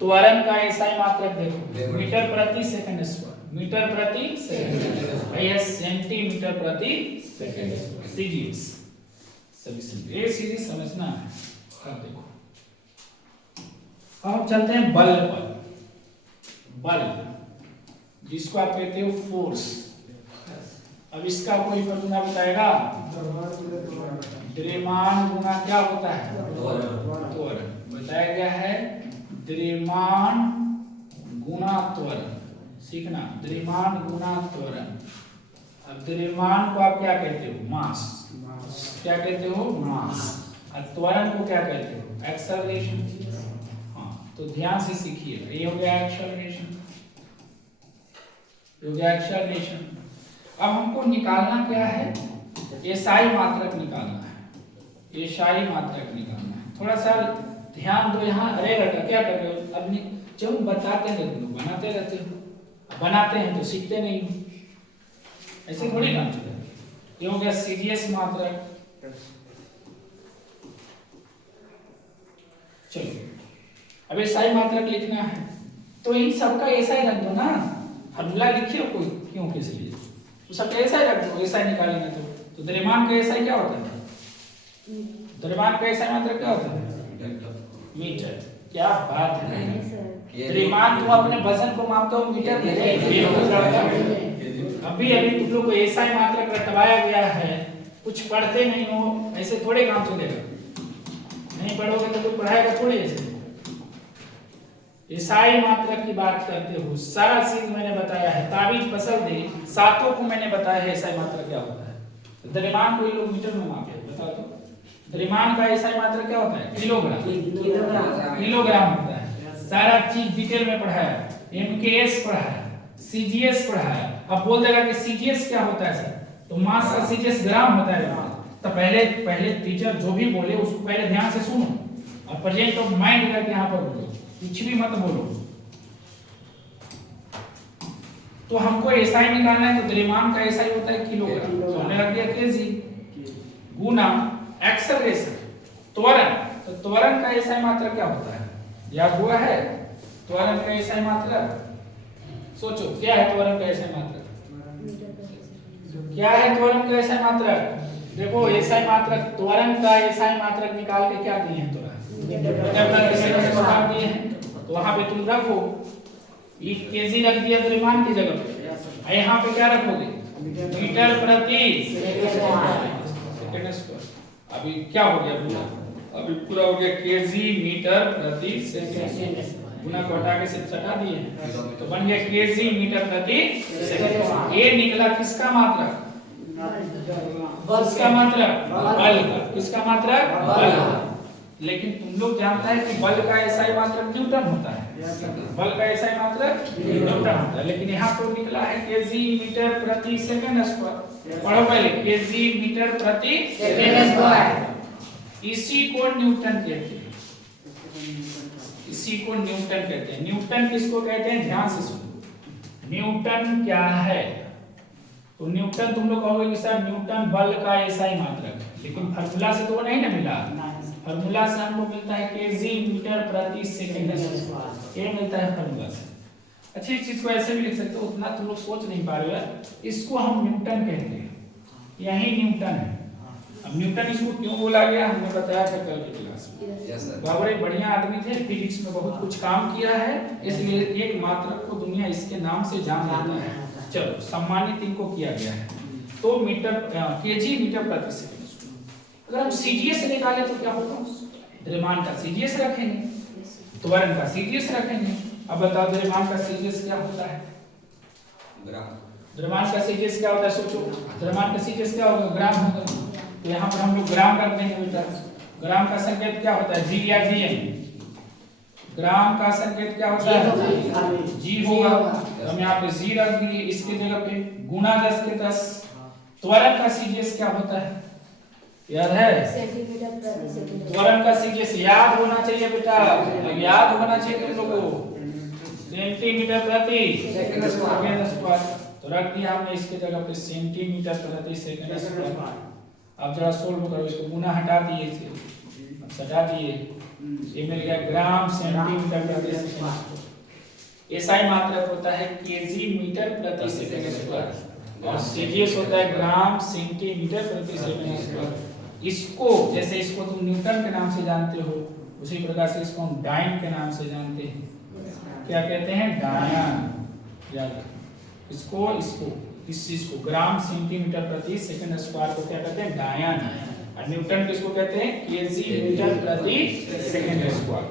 त्वरण का एसआई मात्रक देखो, मीटर प्रति सेकंड स्क्वायर, मीटर प्रति सेकंड, ये सेंटीमीटर प्रति सेकंड, सीजीएस। सभी समझ, ये सीधी समझना है। अब देखो, अब चलते हैं बल पर। बल जिसको आप कहते हो फोर्स। अब इसका कोई फॉर्मूला बताएगा, द्रव्यमान गुना क्या होता है, त्वरण। बताया गया है द्रव्यमान गुना त्वरण, सीखना, द्रव्यमान गुना त्वरण। अब द्रव्यमान को आप क्या कहते हो, मास। क्या कहते हो, मास। और त्वरण को क्या कहते हो, एक्सेलरेशन। हाँ, तो ध्यान से सीखिए। ये हो गया एक्सेलरेशन, हो गया एक्सेलरेशन। अब हमको निकालना क्या है, एसआई मात्रक निकालना है, एसआई मात्रक निकालना है। थोड़ा सा ध्यान दो यहाँ। अरे बेटा क्या कर रहे हो, अब जब बताते हैं तो लोग बनाते रहते हो, बनाते हैं तो सीखते नहीं हो, ऐसे थोड़ी काम चलेगा। ये हो गया सीजीएस मात्रक। चलो अब एसआई मात्रक लिखना है तो इन सबका एसआई रख दो ना, फॉर्मूला लिखिए कोई क्यों किस लिए, तो सब एसआई रख दो। एसआई निकालेंगे तो द्रव्यमान का एसआई क्या होता है, द्रव्यमान का एसआई मात्रक क्या होता है, मीटर। क्या बात है, द्रव्यमान तुम अपने वजन को मापते हो मीटर में। अभी तुम लोग को एसआई मात्रक रटवाया गया है, कुछ पढ़ते नहीं हो, ऐसे थोड़े काम चलेगा। नहीं पढ़ोगे तो कोई पढ़ाएगा थोड़ी ऐसे। एसआई मात्रक की बात करते हो, सारा चीज मैंने बताया है, ताबीज फसल दे सातों को मैंने बताया है एसआई मात्रक क्या होता है। तो द्रव्यमान को लोग मीटर में मापे, बताओ तो द्रव्यमान का एसआई मात्रक क्या होता है, किलोग्राम। किलोग्राम होता है, सारा चीज डिटेल में पढ़ाया, एमकेएस पढ़ाया, सीजीएस पढ़ाया। अब बोल देगा कि सीजीएस क्या होता है सर, तो मास का सीजीएस ग्राम होता है। तो पहले टीचर जो भी बोले उसको पहले ध्यान से सुनो और प्रेजेंट ऑफ माइंड करके यहाँ पर बोलो, कुछ भी मत बोलो। तो हमको एसआई निकालना है, तो द्रव्यमान का एसआई होता है किलोग्राम, तो हमने रख दिया केजी गुना एक्सेलरेशन त्वरण। तो त्वरण का एसआई मात्रक क्या होता है, याद हुआ है? त्वरण का एसआई मात्रक सोचो क्या है, त्वरण का एसआई मात्रक क्या है? त्वरण का एसआई मात्रक देखो, एसआई मात्रक त्वरण का एसआई मात्रक निकाल के क्या दिए हैं, तो वहां पे तुम रखो केजी रख दिया द्रव्यमान की जगह पे, यहाँ पे क्या रखोगे, मीटर प्रति सेकंड स्क्वायर। अभी क्या हो गया पूरा, अभी पूरा हो गया केजी मीटर प्रति सेकंड, गुना को हटा के सिर्फ हटा दिए हैं तो बन गया केजी मीटर प्रति सेकंड। ये निकला किसका मात्रक, किसका मात्रक, बल का। किसका मात्रक, बल का। लेकिन तुम लोग जानता है कि बल का एसआई मात्रक न्यूटन होता है, बल का एसआई मात्रक न्यूटन होता है, लेकिन यहाँ तो निकला है केजी मीटर प्रति सेकंड स्क्वायर। पढ़ो पहले, केजी मीटर प्रति सेकंड स्क्वायर, इसी को न्यूटन कहते हैं, इसी को न्यूटन कहते हैं। न्यूटन किसको कहते हैं, ध्यान से सुनो, न्यूटन क्या है, तो न्यूटन तुम लोग कहोगे कि सर न्यूटन बल का एसआई मात्रक, लेकिन फार्मूला से तो वो नहीं ना मिला, फार्मूला से हमको मिलता है केजी मीटर प्रति सेकंड स्क्वायर, ये मिलता है फार्मूला से। अच्छी चीज को ऐसे भी लिख सकते हो, उतना तुम लोग सोच नहीं पा रहे हो, इसको हम न्यूटन कहते हैं, यही न्यूटन है। अब न्यूटन इसको क्यों बोला गया हमने बताया था कल की क्लास में। बड़े बढ़िया आदमी थे, फिजिक्स में बहुत कुछ काम किया है, इसलिए एक मात्रक को दुनिया इसके नाम से जान लेता है। चलो सम्मानित इनको किया गया है। तो मीटर केजी मीटर प्रति सेकंड। अगर हम सीजीएस निकाले तो क्या होगा, द्रव्यमान का सीजीएस रखेंगे, त्वरण का सीजीएस रखेंगे। अब बताओ द्रव्यमान का सीजीएस क्या होता है, द्रव्यमान का सीजीएस क्या होता है, सोचो द्रव्यमान का सीजीएस क्या होगा, ग्राम होगा। तो यहाँ पर हम लोग ग्राम रख देंगे बेटा। ग्राम का संकेत क्या होता है, जी या जीएम। ग्राम का संकेत क्या होता है, जी होगा, तो हम यहाँ पे जी रख दिए, इसके जगह पे गुना 10 के 10। त्वरण का सीजीएस क्या होता है, याद है, त्वरण का सीजीएस याद होना चाहिए बेटा, याद होना चाहिए तुम लोगों को, सेंटीमीटर प्रति सेकंड स्क्वायर। तो रख दिया हमने इसके जगह पे सेंटीमीटर प्रति सेकंड स्क्वायर। अब जरा सोल्व करो इसको, गुना हटा दिए इसे, अब हटा दिए, ये मिल गया ग्राम सेंटीमीटर प्रति सेकंड। एसआई मात्रक होता है केजी मीटर प्रति सेकंड स्क्वायर और सीजीएस होता है ग्राम सेंटीमीटर प्रति सेकंड स्क्वायर। इसको जैसे इसको तुम न्यूटन के नाम से जानते हो, उसी प्रकार से इसको हम डाइन के नाम से जानते हैं। क्या कहते हैं, डायन। याद इसको इस चीज को ग्राम सेंटीमीटर प्रति सेकंड स्क्वायर को क्या कहते हैं, डायन। और न्यूटन किसको कहते हैं, केजी मीटर प्रति सेकंड स्क्वायर।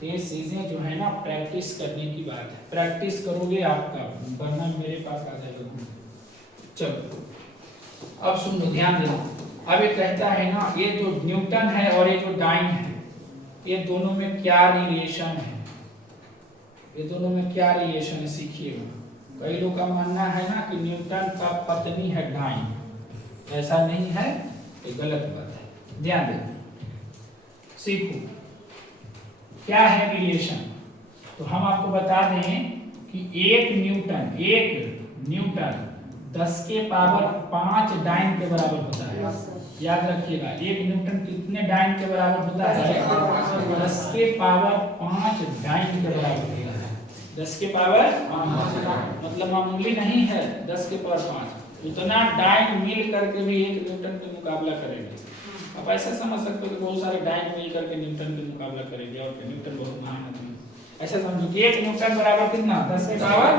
तो ये चीजें जो है ना प्रैक्टिस करने की बात है, प्रैक्टिस करोगे आपका वरना मेरे पास आ जाएगा। चलो अब सुनो, ध्यान देना। अब ये कहता है ना, ये जो न्यूटन है और ये जो डाइन है, ये दोनों में क्या रिलेशन है, ये दोनों में क्या रिलेशन है, सीखिएगा। कई लोग का मानना है ना कि न्यूटन का पत्नी है डाइन, ऐसा नहीं है, ये गलत बात है। ध्यान दें, सीखो क्या है रिलेशन। तो हम आपको बता दें कि एक न्यूटन 10 के पावर 5 डाइन के बराबर होता है। याद रखिएगा, एक न्यूटन कितने डाइन के बराबर होता है? 10 के पावर 5 डाइन के बराबर होता है। 10 के पावर 5 मतलब मामूली नहीं है। 10 के पावर 5 उतना डाइन मिल करके भी एक न्यूटन के मुकाबला करेंगे। आप ऐसा समझ सकते हो कि बहुत सारे डाइन मिल करके न्यूटन के मुकाबला करेंगे और न्यूटन बहुत महान आदमी। ऐसा समझो कि एक न्यूटन बराबर कितना? 10 के पावर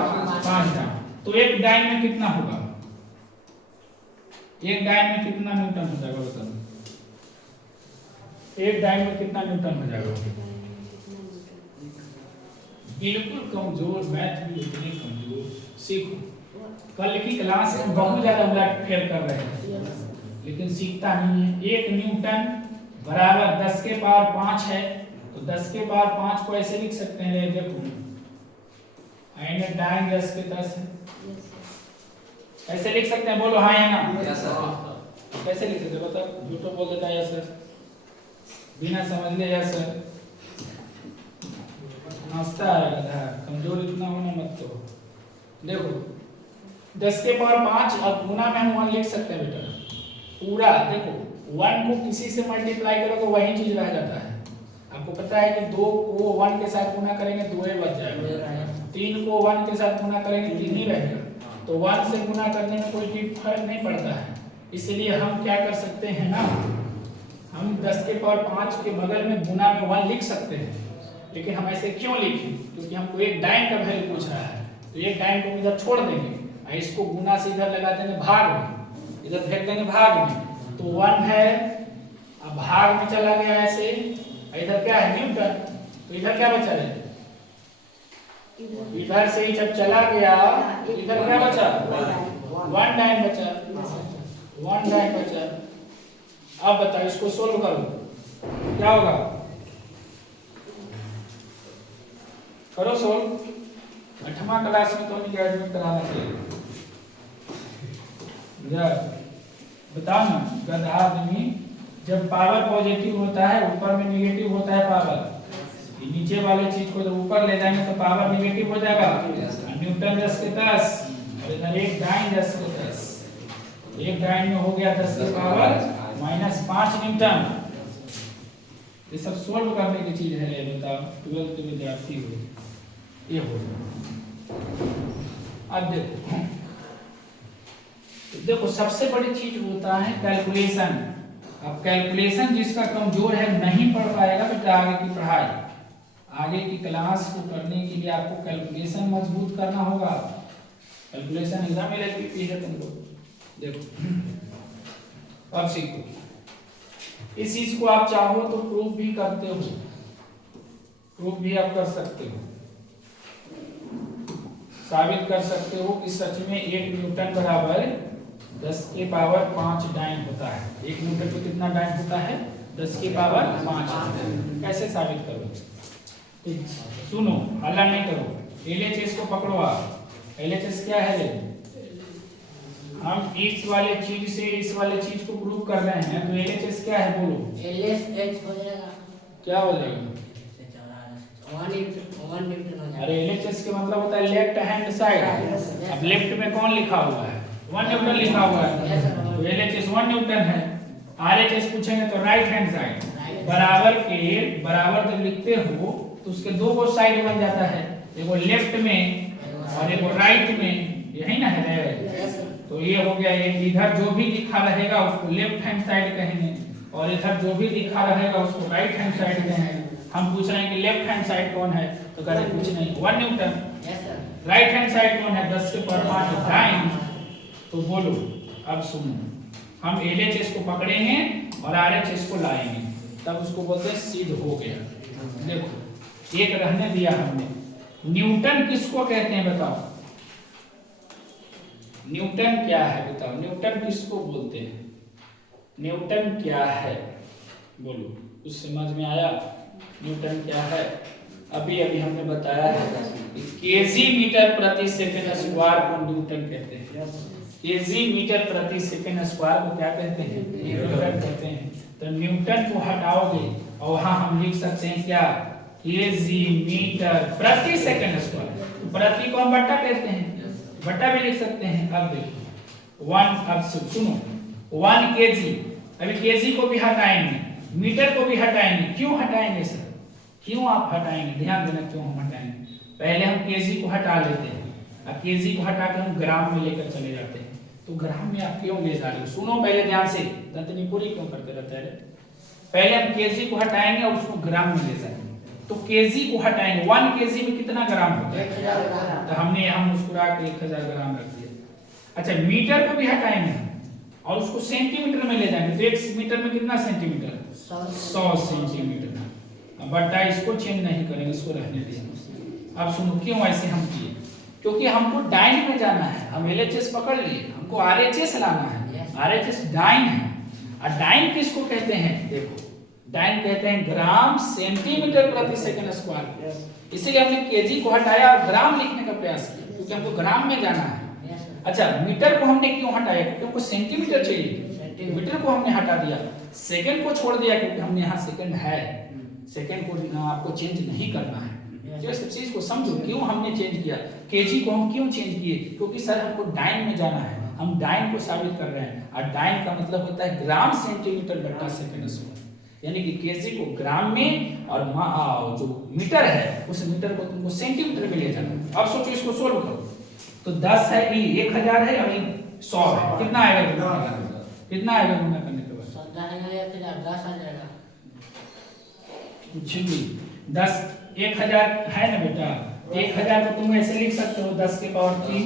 5 डाइन। तो एक डाइन में कितना होगा? एक डाइन में कितना न्यूटन हो जाएगा बताओ? एक डाइन में कितना न्यूटन हो जाएगा? बिल्कुल कमजोर, मैथ भी उतनी कमजोर। सीखो, कल की क्लास में बहुत ज्यादा उलट फेर कर रहे हैं लेकिन सीखता नहीं है। एक न्यूटन बराबर 10 के पावर 5 है, तो 10 के पावर 5 को ऐसे लिख सकते हैं, देखो डाइन 10 के 10 है, ऐसे लिख सकते हैं। बोलो हाँ या ना? कैसे लिख सकते बताओ? झूठो बोल देता है यस सर, बिना समझ ले यस सर, नाश्ता है, कमजोर इतना होना मत करो। देखो 10 के पावर 5 और गुना में हम 1 लिख सकते हैं बेटा पूरा। देखो 1 को किसी से मल्टीप्लाई करो तो वही चीज रह जाता है। आपको पता है कि 2 को 1 के साथ गुना करेंगे 2 ही बच जाएगा, 3 को 1 के साथ गुना करेंगे 3 ही रहेगा। तो 1 से गुना करने में कोई भी फर्क नहीं पड़ता है। इसलिए हम क्या कर सकते हैं ना, हम 10 के पावर 5 के बगल में गुना में 1 लिख सकते हैं। लेकिन हम ऐसे क्यों लिखें? क्योंकि हमको एक डाइन का वैल्यू पूछ रहा है, तो एक डाइन को इधर छोड़ देंगे और इसको गुना से इधर लगा देंगे भाग में, इधर फेंक देंगे भाग में। तो 1 है, अब भाग में चला गया ऐसे, इधर क्या है न्यूटन, तो इधर क्या बचा है? इधर से ही जब चला गया इधर क्या बचा? 1 डाइन बचा, 1 डाइन बचा। अब बताओ इसको सोल्व करो, क्या होगा? करो सोल्व। 8वां क्लास में तो नहीं एडमिट कराना चाहिए। बताओ ना, गधा आदमी जब पावर पॉजिटिव होता है ऊपर में निगेटिव होता है पावर, नीचे वाले चीज को जब ऊपर ले जाएंगे तो पावर निगेटिव हो जाएगा। न्यूटन 10 के 10 और इधर एक डाइन 10 के 10, एक डाइन में हो गया 10 के पावर -5 न्यूटन। ये सब सोल्व करने की चीज है। बताओ 12th के विद्यार्थी हो, ये हो। अब देखो सबसे बड़ी चीज होता है कैलकुलेशन। अब कैलकुलेशन जिसका कमजोर है नहीं पढ़ पाएगा बेटा आगे की पढ़ाई, आगे की क्लास को करने के लिए आपको कैलकुलेशन मजबूत करना होगा। कैलकुलेशन एग्जाम में लगती है तुमको। देखो अब सीखो, इस चीज को आप चाहो तो प्रूफ भी करते हो, प्रूफ भी आप कर सकते हो, साबित कर सकते हो कि सच में 1 न्यूटन बराबर 10 के पावर 5 डाइन होता है। 1 न्यूटन पे कितना डाइन होता है? 10 के पावर 5। कैसे साबित करोगे? सुनो, हल्ला नहीं करो, LHS को पकड़ो आप। LHS क्या है? हम इस वाले चीज से इस वाले चीज को प्रूव कर रहे हैं, तो LHS क्या है बोलो? LHS हो जाएगा, क्या हो जाएगा? 1 न्यूटन हो जाएगा। अरे LHS के मतलब होता है लेफ्ट हैंड साइड। अब लेफ्ट में कौन लिखा हुआ है? 1 न्यूटन लिखा हुआ है, तो LHS 1 न्यूटन है। RHS पूछेंगे तो राइट हैंड साइड। बराबर के बराबर जब लिखते हो तो उसके दो साइड बन जाता है, एगो लेफ्ट में और एगो राइट में, यही ना है। तो ये हो गया, इधर जो भी लिखा रहेगा उसको लेफ्ट हैंड साइड कहेंगे और इधर जो भी लिखा रहेगा उसको राइट हैंड साइड कहेंगे। हम पूछ रहे हैं कि लेफ्ट हैंड साइड कौन है, तो कह रहे कुछ नहीं 1 न्यूटन। राइट हैंड साइड कौन है? 10 के पावर 5 डाइन। तो बोलो, अब सुनो, हम LHS को पकड़ेंगे और RHS को लाएंगे, तब उसको बोलते हैं सिद्ध हो गया। देखो एक रहने दिया हमने। न्यूटन किसको कहते हैं बताओ? न्यूटन क्या है बताओ? न्यूटन किसको बोलते हैं? न्यूटन क्या है बोलो, कुछ समझ में आया? न्यूटन क्या है? अभी हमने बताया है। केजी मीटर प्रति सेकंड स्क्वायर को न्यूटन कहते हैं। केजी मीटर प्रति सेकंड स्क्वायर को क्या कहते हैं? न्यूटन कहते हैं। तो न्यूटन को हटाओगे और वहां हम लिख सकते हैं क्या? केजी मीटर प्रति सेकंड स्क्वायर। तो प्रति को हम बट्टा कहते हैं, बट्टा भी लिख सकते हैं। अब देखो 1, अब सुनो 1 केजी, अभी केजी को भी हटाएंगे, मीटर को भी हटाएंगे। क्यों हटाएंगे सर? क्यों आप हटाएंगे? ध्यान देना क्यों हम हटाएंगे। पहले हम केजी को हटा लेते हैं, अब केजी को हटा के हम ग्राम में लेकर चले जाते हैं। तो ग्राम में आप क्यों ले जा रहे हो? सुनो पहले ध्यान से, दंतनी पूरी क्यों करते रहते हैं? पहले हम केजी को हटाएंगे और उसको ग्राम में ले जाएंगे। तो केजी को हटाएंगे, 1 केजी में कितना ग्राम होता है? 1000 ग्राम। तो हमने यहाँ मुस्कुरा के 1000 ग्राम रख दिया। अच्छा, मीटर को भी हटाएंगे और उसको सेंटीमीटर में ले जाएंगे। तो 1 मीटर में कितना सेंटीमीटर? 100 सेंटीमीटर। बट्टा इसको चेंज नहीं करेंगे, इसको रहने देंगे। अब सुनो क्यों ऐसे हम किए? क्योंकि हमको डाइन में जाना है। हम एलएचएस पकड़ लिए, हमको आरएचएस लाना है। आरएचएस डाइन है। और डाइन किसको कहते हैं? देखो डाइन कहते हैं ग्राम सेंटीमीटर प्रति सेकंड स्क्वायर। इसीलिए हमने केजी को हटाया और ग्राम लिखने का प्रयास किया, क्योंकि हमको ग्राम में जाना है। अच्छा, मीटर को हमने क्यों हटाया? क्योंकि हमको सेंटीमीटर चाहिए, मीटर को हमने हटा दिया। सेकंड को छोड़ दिया क्योंकि हमने यहाँ सेकंड है, सेकंड को आपको चेंज नहीं करना है। तो इस चीज को समझो क्यों हमने चेंज किया। केजी को हम क्यों चेंज किए? क्योंकि सर हमको डाइन में जाना है, हम डाइन को साबित कर रहे हैं। और डाइन का मतलब होता है ग्राम सेंटीमीटर बट्टा सेकंड स्क्वायर, यानी कि केजी को ग्राम में और जो मीटर है उस मीटर को तुमको सेंटीमीटर में ले जाना है। अब सोचो इसको सोल्व करो। तो 10 है, ये 1000 है और ये 100 है। कितना आएगा? कितना आएगा गुना करने के बाद? 10 आ जाएगा। कुछ भी 10 1000 है ना बेटा? 1000 को तुम ऐसे लिख सकते हो 10 के पावर 3।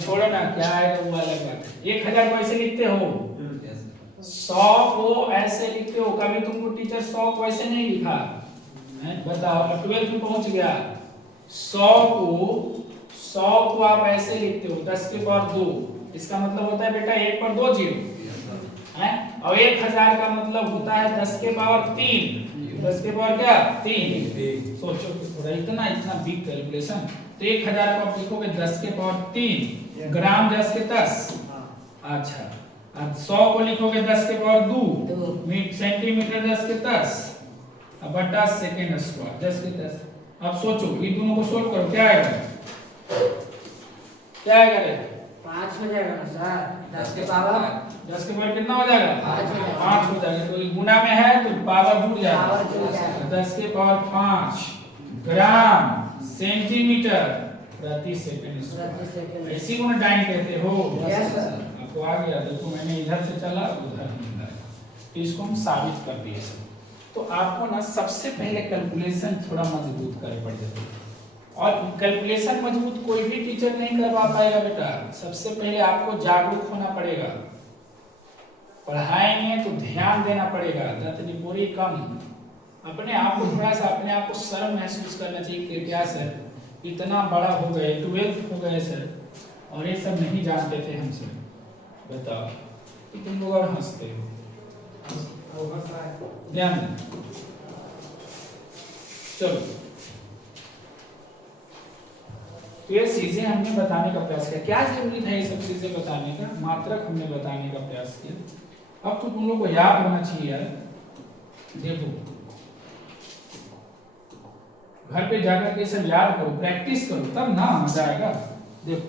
छोड़ो ना, क्या आएगा वो अलग बात है। 1000 को ऐसे लिखते हो, 100 को ऐसे लिखते हो। कभी तुमको टीचर 100 को ऐसे नहीं लिखा है? बताओ, 12th में पहुंच गया। 100 को आप ऐसे लिखते हो 10 के पावर 2। इसका मतलब होता है बेटा 1 पर 2 जीरो है। और 1000 का मतलब होता है 10 के पावर 3। 10 के पावर क्या? 3। सोचो थोड़ा, इतना बिग कैलकुलेशन। तो 1000 को आप लिखोगे 10 के पावर 3, ग्राम 10 के 10। अच्छा, अब 100 को लिखोगे 10 के पावर 2, सेंटीमीटर 10 के 10, अब बटा सेकंड स्क्वायर 10 के 10। अब सोचो ये दोनों को सोल्व करो, क्या आएगा? क्या आएगा रे? 5 हो जाएगा ना सर। 10 के पावर कितना हो जाएगा? 5 हो जाएगा। तो गुना में है तो पावर जुड़ जाएगा। 10 के पावर 5 ग्राम सेंटीमीटर प्रति सेकंड। इसी को ना डाइन कहते हो। आपको आ गया? देखो मैंने इधर से चला उधर नहीं आया, तो इसको हम साबित कर दिए सब। तो आपको ना सबसे पहले कैलकुलेशन थोड़ा मजबूत करनी पड़ जाती है। और कैलकुलेशन मजबूत कोई भी टीचर नहीं करवा पाएगा बेटा। सबसे पहले आपको जागरूक होना पड़ेगा। पढ़ाएंगे तो ध्यान देना पड़ेगा, दंतनी पूरी कम। अपने आप को थोड़ा सा, अपने आप को शर्म महसूस करना चाहिए कि क्या सर इतना बड़ा हो गए, 12th हो गए सर, और ये सब नहीं जानते थे हमसे। बताओ कि तुम लोग और हंसते हो। ध्यान दें। चलो, तो ये चीजें हमने बताने का प्रयास किया। क्या जरूरी था ये सब चीजें बताने का? मात्रक हमने बताने का प्रयास किया। अब तो तुम लोग को याद होना चाहिए यार। देखो घर पे जाकर के सब याद करो, प्रैक्टिस करो, तब ना मजा आएगा। देखो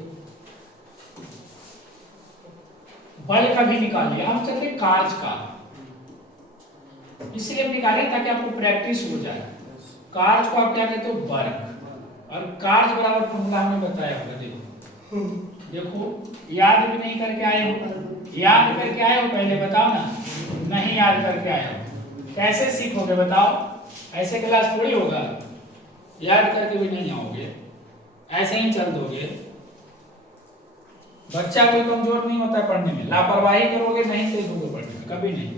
बल का भी निकालिए, हम चलते कार्य का, इसलिए हम निकाले ताकि आपको प्रैक्टिस हो जाए। कार्य को आप क्या कहते हो? वर्ग। और कार्य बराबर फॉर्मूला हमने बताया होगा। देखो याद भी नहीं करके आए हो? याद करके आए हो? पहले बताओ ना। नहीं याद करके आए हो, कैसे सीखोगे बताओ? ऐसे क्लास थोड़ी होगा, याद करके भी नहीं आओगे, ऐसे ही चल दोगे। बच्चा कोई कमजोर नहीं होता पढ़ने में, लापरवाही करोगे नहीं तेज होगे पढ़ने में, कभी नहीं।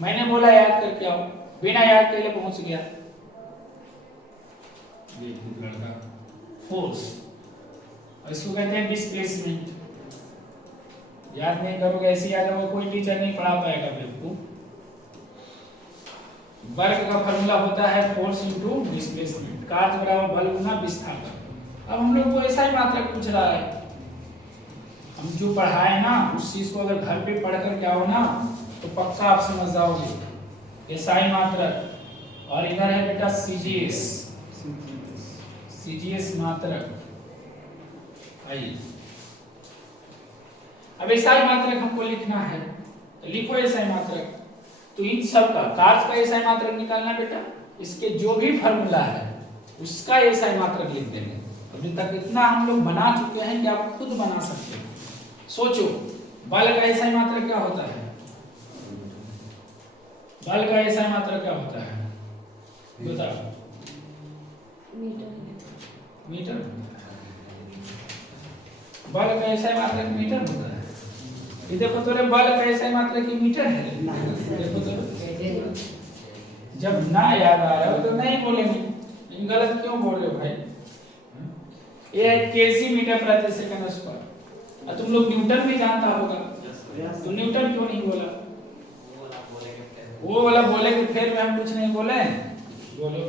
मैंने बोला याद करके आओ, बिना याद के लिए पहुंच गया। फोर्स, इसको कहते हैं डिस्प्लेसमेंट। याद नहीं करोगे, ऐसे याद होगा, कोई टीचर नहीं पढ़ा पाएगा बिल्कुल। वर्ग का फॉर्मूला होता है फोर्स इनटू डिस्प्लेसमेंट। कार्य बराबर बल गुना विस्थापन। अब हम लोग को ऐसा ही मात्रक पूछ रहा है, हम जो पढ़ाए ना उस चीज को अगर घर पे पढ़कर क्या हो ना तो पक्का आप समझ जाओगे। एसआई मात्रक और इधर है बेटा सीजीएस, सीजीएस मात्रक। आइए अब एसआई मात्रक हमको लिखना है, तो लिखो एसआई मात्रक। तो इन सब का कार्य का एसआई मात्रक निकालना बेटा, इसके जो भी फार्मूला है उसका एसआई मात्रक लिख देंगे। अभी तक इतना हम लोग बना चुके हैं कि आप खुद बना सकते हैं। सोचो बल का एसआई मात्रक क्या होता है, बल का एसआई मात्रक क्या होता है बताओ। मीटर, बल का एसआई मात्रक मीटर होता है। ये देखो तो रे बल का एसआई मात्रक की मीटर है, देखो तो जब ना याद आ रहा हो तो नहीं बोलेंगे, लेकिन गलत क्यों बोल रहे हो भाई। ये है केजी मीटर प्रति सेकंड स्क्वायर। और तुम लोग न्यूटन भी जानता होगा, तो न्यूटन क्यों नहीं बोला, वो वाला बोले कि फिर हम कुछ नहीं बोले, बोलो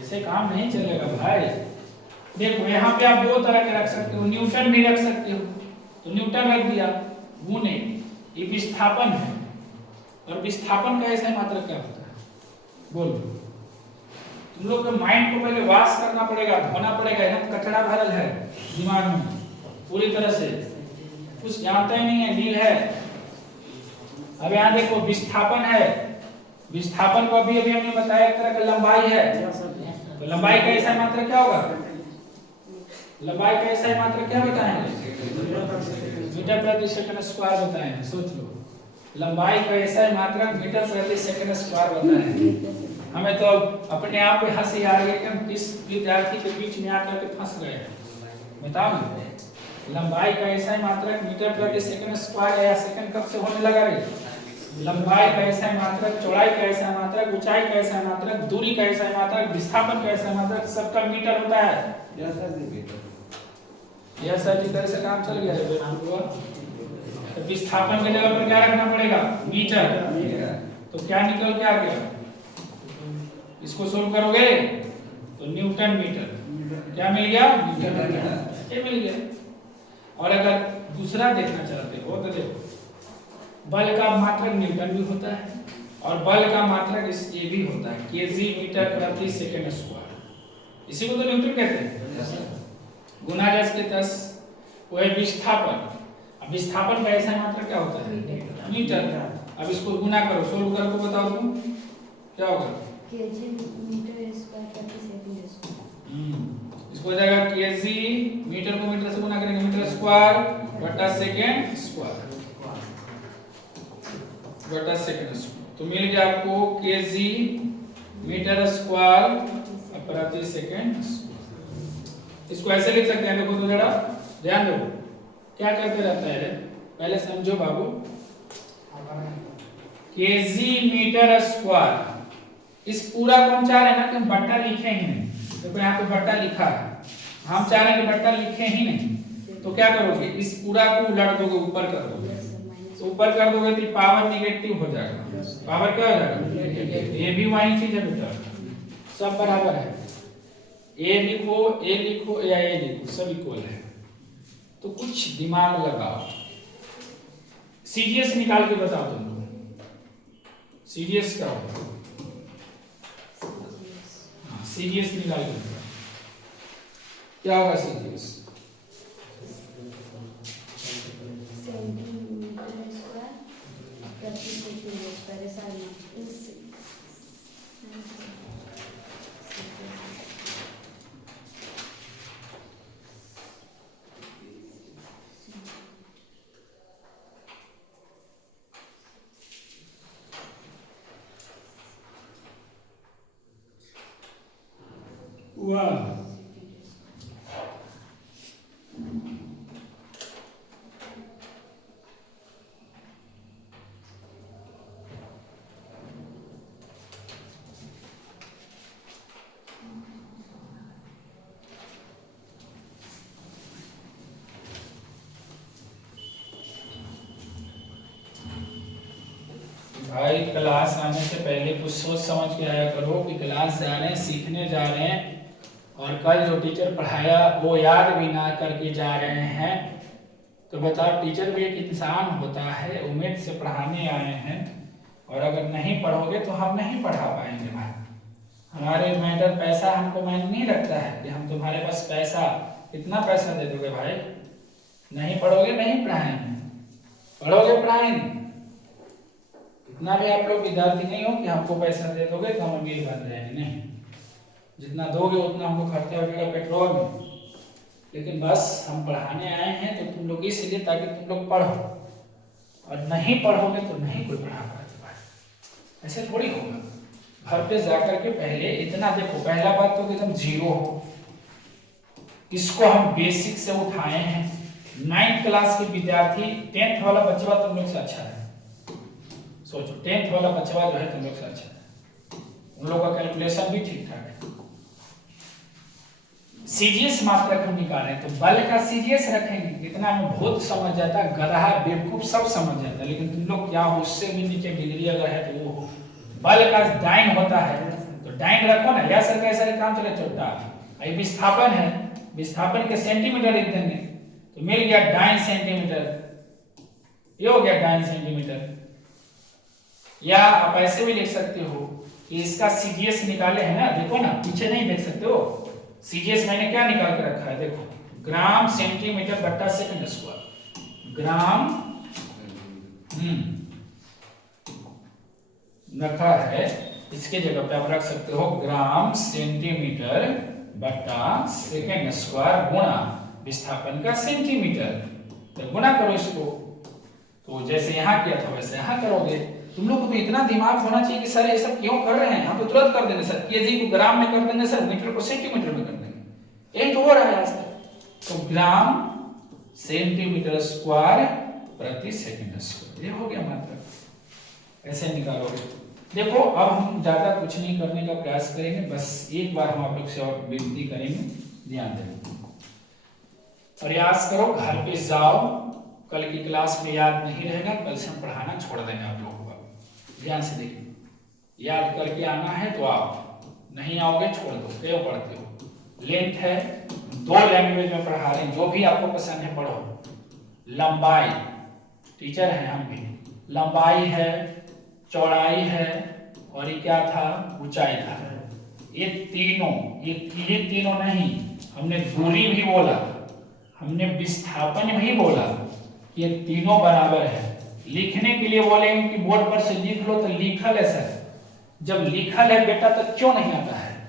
ऐसे काम नहीं चलेगा भाई। देखो यहाँ पे आप दो तरह के रख सकते हो, न्यूटन भी रख सकते हो, तो न्यूटन रख दिया गुने ये विस्थापन है, और विस्थापन का ऐसा मात्रक क्या होता है बोलो। तुम लोग के माइंड को पहले वाश करना पड़ेगा, धोना पड़ेगा, एकदम कचरा भरल है दिमाग में पूरी तरह से, कुछ जानता ही नहीं है, नील है। अब यहाँ देखो विस्थापन है, विस्थापन को अभी हमने बताया एक तरह का लंबाई है, तो लंबाई का ऐसा मात्रक क्या होगा, लंबाई का ऐसा मात्रक क्या बताएंगे, मीटर प्रति सेकंड स्क्वायर बताएंगे। सोच लो लंबाई का ऐसा मात्रक मीटर प्रति सेकंड स्क्वायर बताएंगे। हमें तो अपने आप पे हंसी आ रही है कि हम किस विद्यार्थी के बीच में आकर के फंस गए हैं, बताओ ना। लंबाई का ऐसा मात्रक मीटर प्रति सेकंड स्क्वायर या सेकंड कब से होने लगा रे, लंबाई का ऐसा मात्रक, चौड़ाई का ऐसा मात्रक, ऊंचाई का ऐसा मात्रक, दूरी का ऐसा मात्रक, विस्थापन का ऐसा मात्रक, सबका मीटर होता है। यह सर तरह से काम चल गया है। तो विस्थापन के जगह पर क्या रखना पड़ेगा, मीटर। तो क्या निकल के आ गया, इसको सोल्व करोगे तो न्यूटन मीटर, क्या मिल गया, न्यूटन मीटर, ये मिल गया। और अगर दूसरा देखना चाहते हो तो देखो बल का मात्रक न्यूटन भी होता है, और बल का मात्रक ये भी होता है केजी मीटर प्रति सेकंड स्क्वायर, इसी को तो न्यूटन कहते हैं। गुना 10 के 10 वो है विस्थापन। अब विस्थापन का ऐसा मात्रक क्या होता है, मीटर। अब इसको गुना करो, सोल्व करो तो बताओ तुम क्या होगा, केजी मीटर स्क्वायर प्रति सेकंड स्क्वायर। इसको हो जाएगा केजी, मीटर को मीटर से गुना करेंगे, मीटर स्क्वायर बटा सेकंड स्क्वायर बटा सेकंड स्क्वायर, तो मिल गया आपको केजी मीटर स्क्वायर प्रति सेकंड स्क्वायर। इसको ऐसे लिख सकते हैं, देखो तो जरा ध्यान दो क्या करते रहता है, पहले समझो बाबू। केजी मीटर स्क्वायर, इस पूरा को हम चाह रहे हैं ना कि हम बट्टा लिखे ही नहीं, देखो यहाँ पे बट्टा लिखा है, हम चाह रहे हैं कि बट्टा लिखे ही नहीं, तो क्या करोगे, इस पूरा को उलट दोगे, ऊपर कर दोगे, तो ऊपर कर दोगे तो पावर निगेटिव हो जाएगा, पावर क्या हो जाएगा, ये भी वही चीज है बेटा, सब बराबर है, ए लिखो या ए लिखो सब इक्वल है, तो कुछ दिमाग लगाओ। सीजीएस निकाल के बताओ तुम लोग, सीजीएस क्या होगा, सीजीएस निकाल के बताओ क्या होगा सीजीएस, सेंटीमीटर स्क्वायर प्रति सेकंड स्क्वायर। सारी वाह भाई क्लास आने से पहले कुछ सोच समझ के आया करो कि क्लास जा रहे हैं, सीखने जा रहे हैं, और कल जो टीचर पढ़ाया वो याद भी ना करके जा रहे हैं। तो बताओ, टीचर भी एक इंसान होता है, उम्मीद से पढ़ाने आए हैं, और अगर नहीं पढ़ोगे तो हम नहीं पढ़ा पाएंगे भाई। हमारे मैटर पैसा हमको मायने नहीं रखता है कि हम तुम्हारे पास पैसा, कितना पैसा दे दोगे भाई? नहीं पढ़ोगे नहीं पढ़ाएंगे, पढ़ोगे पढ़ाएंगे। इतना भी आप लोग विद्यार्थी नहीं हो कि हमको पैसा दे दोगे तो हम अमीर बन जाएंगे, नहीं। जितना दोगे उतना हमको खर्चा हो जाएगा पेट्रोल में। लेकिन बस हम पढ़ाने आए हैं तो तुम लोग इसलिए ताकि तुम लोग पढ़ो, और नहीं पढ़ोगे तो नहीं कोई पढ़ा पाएगा भाई। ऐसे थोड़ी होगा। घर पे जाकर के पहले इतना देखो, पहला बात तो एकदम जीरो हो, इसको हम बेसिक से उठाए हैं। 9th क्लास के विद्यार्थी 10th वाला बच्चा तुम लोग से अच्छा है। सोचो 10th वाला बच्चा जो है तुम लोग से अच्छा है, उन लोगों का कैलकुलेशन भी ठीक ठाक है। सीजीएस मात्रक हम निकाल रहे हैं तो बल का सीजीएस रखेंगे, इतना में बहुत समझ जाता, गधा बेवकूफ सब समझ जाता। लेकिन तुम लोग क्या हो, उससे भी नीचे डिग्री अगर है तो वो बल का डाइन होता है तो डाइन रखो ना। या सर कैसा काम चले छोटा, ये विस्थापन है, विस्थापन के सेंटीमीटर लिख देंगे तो मिल गया डाइन सेंटीमीटर, ये हो गया डाइन सेंटीमीटर। या आप ऐसे भी लिख सकते हो कि इसका सीजीएस निकाले है ना, देखो ना पीछे नहीं देख सकते हो, सीजीएस मैंने क्या निकाल के रखा है, देखो ग्राम सेंटीमीटर बट्टा सेकंड स्क्वायर। ग्राम रखा है, इसके जगह पे आप रख सकते हो ग्राम सेंटीमीटर बट्टा सेकंड स्क्वायर गुणा विस्थापन का सेंटीमीटर। तो गुणा करो इसको, तो जैसे यहाँ किया था वैसे यहाँ करोगे। तुम लोग को तो इतना दिमाग होना चाहिए कि सर ये सब क्यों कर रहे हैं, हम तो तुरंत कर देंगे सर, केजी को ग्राम में कर देंगे सर, मीटर को सेंटीमीटर में कर देंगे, यही तो हो रहा है आज तक। तो ग्राम सेंटीमीटर स्क्वायर प्रति सेकंड स्क्वायर, ये हो गया मात्रक। ऐसे निकालोगे। देखो अब हम ज्यादा कुछ नहीं करने का प्रयास करेंगे, बस एक बार हम आप लोग से और विनती करेंगे, ध्यान दें, प्रयास करो, घर पे जाओ, कल की क्लास में याद नहीं रहेगा, कल से हम पढ़ाना छोड़ देंगे आप लोगों को। ध्यान से देखिए, याद करके आना है तो आओ, नहीं आओगे छोड़ दो, क्यों पढ़ते हो। लेंथ है, 2 लैंग्वेज में पढ़ा रहे हैं, जो भी आपको पसंद है पढ़ो। लंबाई, तीचर है हम भी, लंबाई है, चौड़ाई है, और ये क्या था, ऊंचाई था। ये तीनों नहीं, हमने दूरी भी बोला, हमने विस्थापन भी बोला, ये तीनों बराबर है। लिखने के लिए बोलेंगे कि बोर्ड पर से लिख लो, तो लिखल है सर, जब लिखल है बेटा तो क्यों नहीं आता है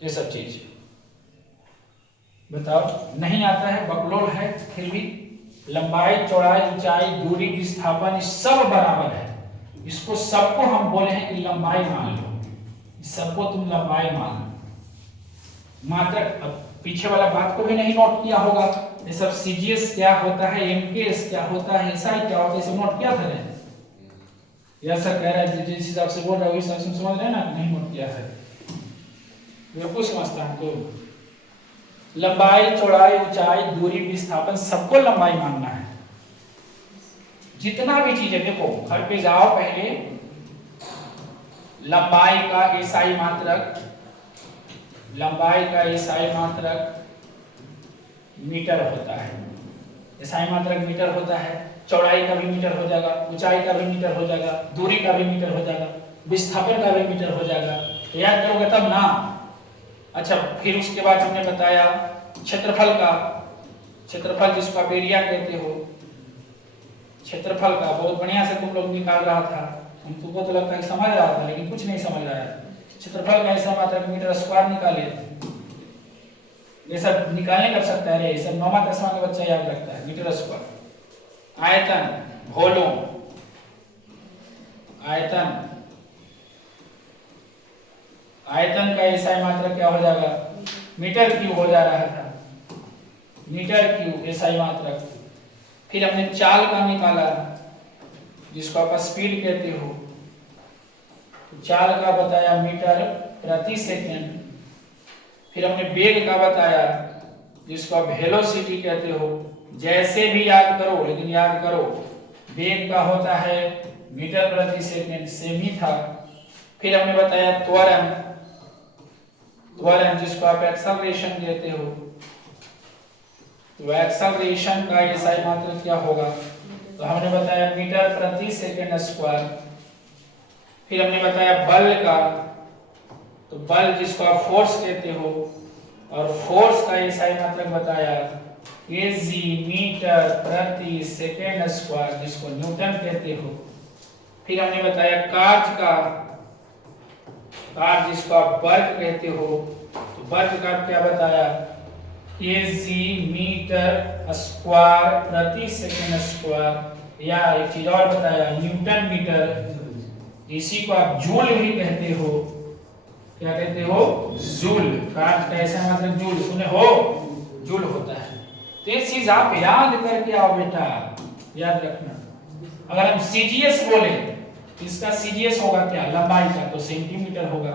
ये सब चीज, बताओ। नहीं आता है, बकलोल है, फिर भी लंबाई चौड़ाई ऊंचाई दूरी विस्थापन सब बराबर है। इसको सबको हम बोले हैं कि लंबाई मान लो, सबको तुम लंबाई मान लो। मात्रक, अब पीछे वाला बात को भी नहीं नोट किया होगा, ये सब सीजीएस क्या होता है, एमकेएस क्या होता है, एसआई क्या होता है, सब नोट किया था। या सर कह रहा है जिस हिसाब से बोल रहा है उस हिसाब से समझ रहे हैं ना, नहीं नोट किया है, मैं कुछ समझता हूं। तो लंबाई चौड़ाई ऊंचाई दूरी विस्थापन सबको लंबाई मानना है। जितना भी चीज है, देखो घर पे जाओ, पहले लंबाई का एसआई मात्रक, लंबाई का एसआई मात्रक मीटर होता है, एसआई मात्रक मीटर होता है, चौड़ाई का भी मीटर हो जाएगा, ऊंचाई का भी मीटर हो जाएगा, दूरी का भी मीटर हो जाएगा, विस्थापन का भी मीटर हो जाएगा। तो याद करोगे तब ना। अच्छा, फिर उसके बाद हमने बताया क्षेत्रफल का, क्षेत्रफल जिसको आप एरिया कहते हो, क्षेत्रफल का बहुत बढ़िया से तुम लोग निकाल रहा था, हम तुमको तो लगता है समझ रहा था, लेकिन कुछ नहीं समझ रहा है। क्षेत्रफल का ऐसा मात्रक मीटर स्क्वायर निकाले, ये सब निकालने कर सकता है, ये सब 9वां 10वां का बच्चा याद रखता है, मीटर स्क्वायर। आयतन, वॉल्यूम, आयतन, आयतन का एसआई मात्रक क्या हो जाएगा, मीटर क्यूब हो जा रहा था, मीटर क्यूब एसआई मात्रक। फिर हमने चाल का निकाला, जिसको आप स्पीड कहते हो, चाल का बताया मीटर प्रति सेकंड। फिर हमने वेग का बताया, जिसको आप वेलोसिटी कहते हो। जैसे भी याद करो, लेकिन याद करो वेग का होता है मीटर प्रति सेकंड सेम ही था। फिर हमने बताया त्वरण, त्वरण जिसको आप एक्सेलरेशन कहते हो, तो एक्सेलरेशन का एसआई मात्रक क्या होगा, तो हमने बताया मीटर प्रति सेकंड स्क्वायर। फिर हमने बताया बल का, तो बल जिसको आप फोर्स कहते हो, और फोर्स का एसआई मात्रक बताया केजी मीटर प्रति सेकंड स्क्वायर जिसको न्यूटन कहते हो। फिर हमने बताया कार्य का, कार्य जिसको आप वर्ग कहते हो, तो वर्ग का क्या बताया केजी मीटर स्क्वायर प्रति सेकंड स्क्वायर, या एक चीज और बताया न्यूटन मीटर, इसी को आप जूल भी कहते हो। क्या कहते हो, जूल। कार्य का ऐसा मतलब जूल, सुने हो, जूल होता है। तो ये चीज आप याद करके आओ बेटा, याद रखना। अगर हम सीजीएस बोले, इसका सीजीएस होगा क्या, लंबाई का, तो सेंटीमीटर होगा।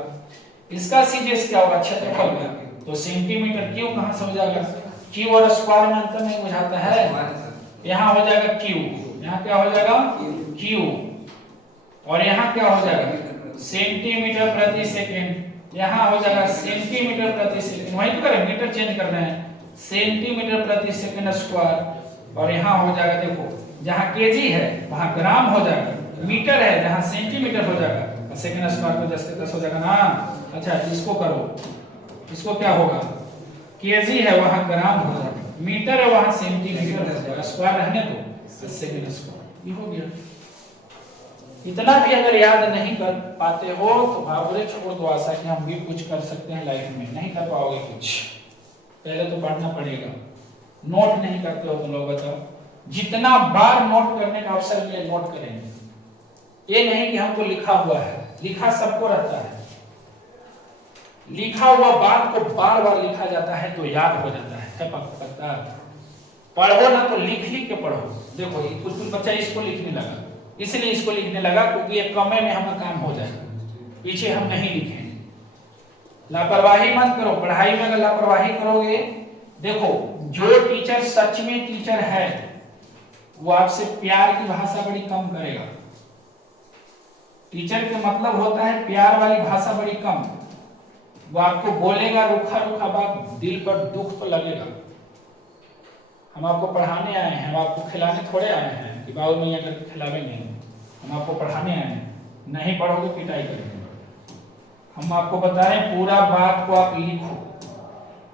इसका सीजीएस क्या होगा, क्षेत्रफल का, तो सेंटीमीटर। क्यू कहां से हो जाएगा, क्यू और स्क्वायर में अंतर नहीं बुझाता है, यहाँ हो जाएगा क्यू, यहाँ क्या हो जाएगा क्यू, और यहाँ क्या हो जाएगा सेंटीमीटर प्रति सेकंड, यहाँ हो जाएगा सेंटीमीटर प्रति सेकंड। वहीं तो करें, मीटर चेंज कर रहे हैं, सेंटीमीटर प्रति सेकंड स्क्वायर, और यहाँ हो जाएगा, देखो जहाँ केजी है वहाँ ग्राम हो जाएगा, मीटर है जहाँ सेंटीमीटर हो जाएगा, सेकंड स्क्वायर को 10 के 10 हो जाएगा ना। अच्छा इसको करो, इसको क्या होगा, केजी है वहाँ ग्राम हो जाएगा, मीटर है वहाँ सेंटीमीटर हो जाएगा, स्क्वायर रहने दो, सेकंड स्क्वायर, ये हो गया। इतना भी अगर याद नहीं कर पाते हो तो भावरे छोड़ दो आशा कि हम भी कुछ कर सकते हैं लाइफ में, नहीं कर पाओगे कुछ, पहले तो पढ़ना पड़ेगा। नोट नहीं करते हो तुम लोग, बताओ जितना बार नोट करने का अवसर मिले नोट करेंगे। ये नहीं कि हमको लिखा हुआ है, लिखा सबको रहता है, लिखा हुआ बात को बार बार लिखा जाता है तो याद हो जाता है, क्या पता। पढ़ो ना तो लिख लिख के पढ़ो। देखो कुछ बच्चा इसको लिखने लगा, इसलिए इसको लिखने लगा क्योंकि ये कमे में हमारा काम हो जाएगा, पीछे हम नहीं लिखेंगे। लापरवाही मत करो, पढ़ाई में अगर लापरवाही करोगे, देखो जो टीचर सच में टीचर है वो आपसे प्यार की भाषा बड़ी कम करेगा। टीचर के मतलब होता है प्यार वाली भाषा बड़ी कम, वो आपको बोलेगा रूखा रूखा बात, दिल पर दुख तो लगेगा। हम आपको पढ़ाने आए हैं, हम आपको खिलाने थोड़े आए हैं कि बाबू मैया करके खिलावेंगे, हम आपको पढ़ाने आए हैं, नहीं पढ़ोगे पिटाई करेंगे। हम आपको बताएं पूरा बात को आप लिखो,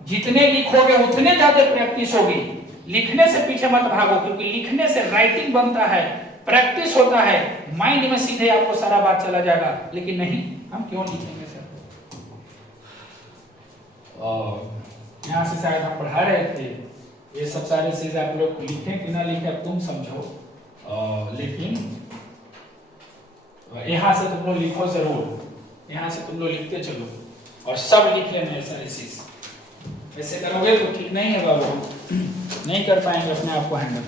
जितने लिखोगे उतने ज्यादा प्रैक्टिस होगी। लिखने से पीछे मत भागो, क्योंकि लिखने से राइटिंग बनता है, प्रैक्टिस होता है, माइंड में सीधे आपको सारा बात चला जाएगा। लेकिन नहीं, हम क्यों लिखेंगे सर। और यहाँ से शायद हम पढ़ा रहे थे, ये सब सारे चीज आप लोग लिखें कि ना लिखें अब तुम समझो, लेकिन यहाँ से तुम लोग लिखो जरूर, यहाँ से तुम लोग लिखते चलो और सब लिख लेना सारी चीज। ऐसे करोगे तो ठीक नहीं है बाबू, नहीं कर पाएंगे अपने आप को हैंडल।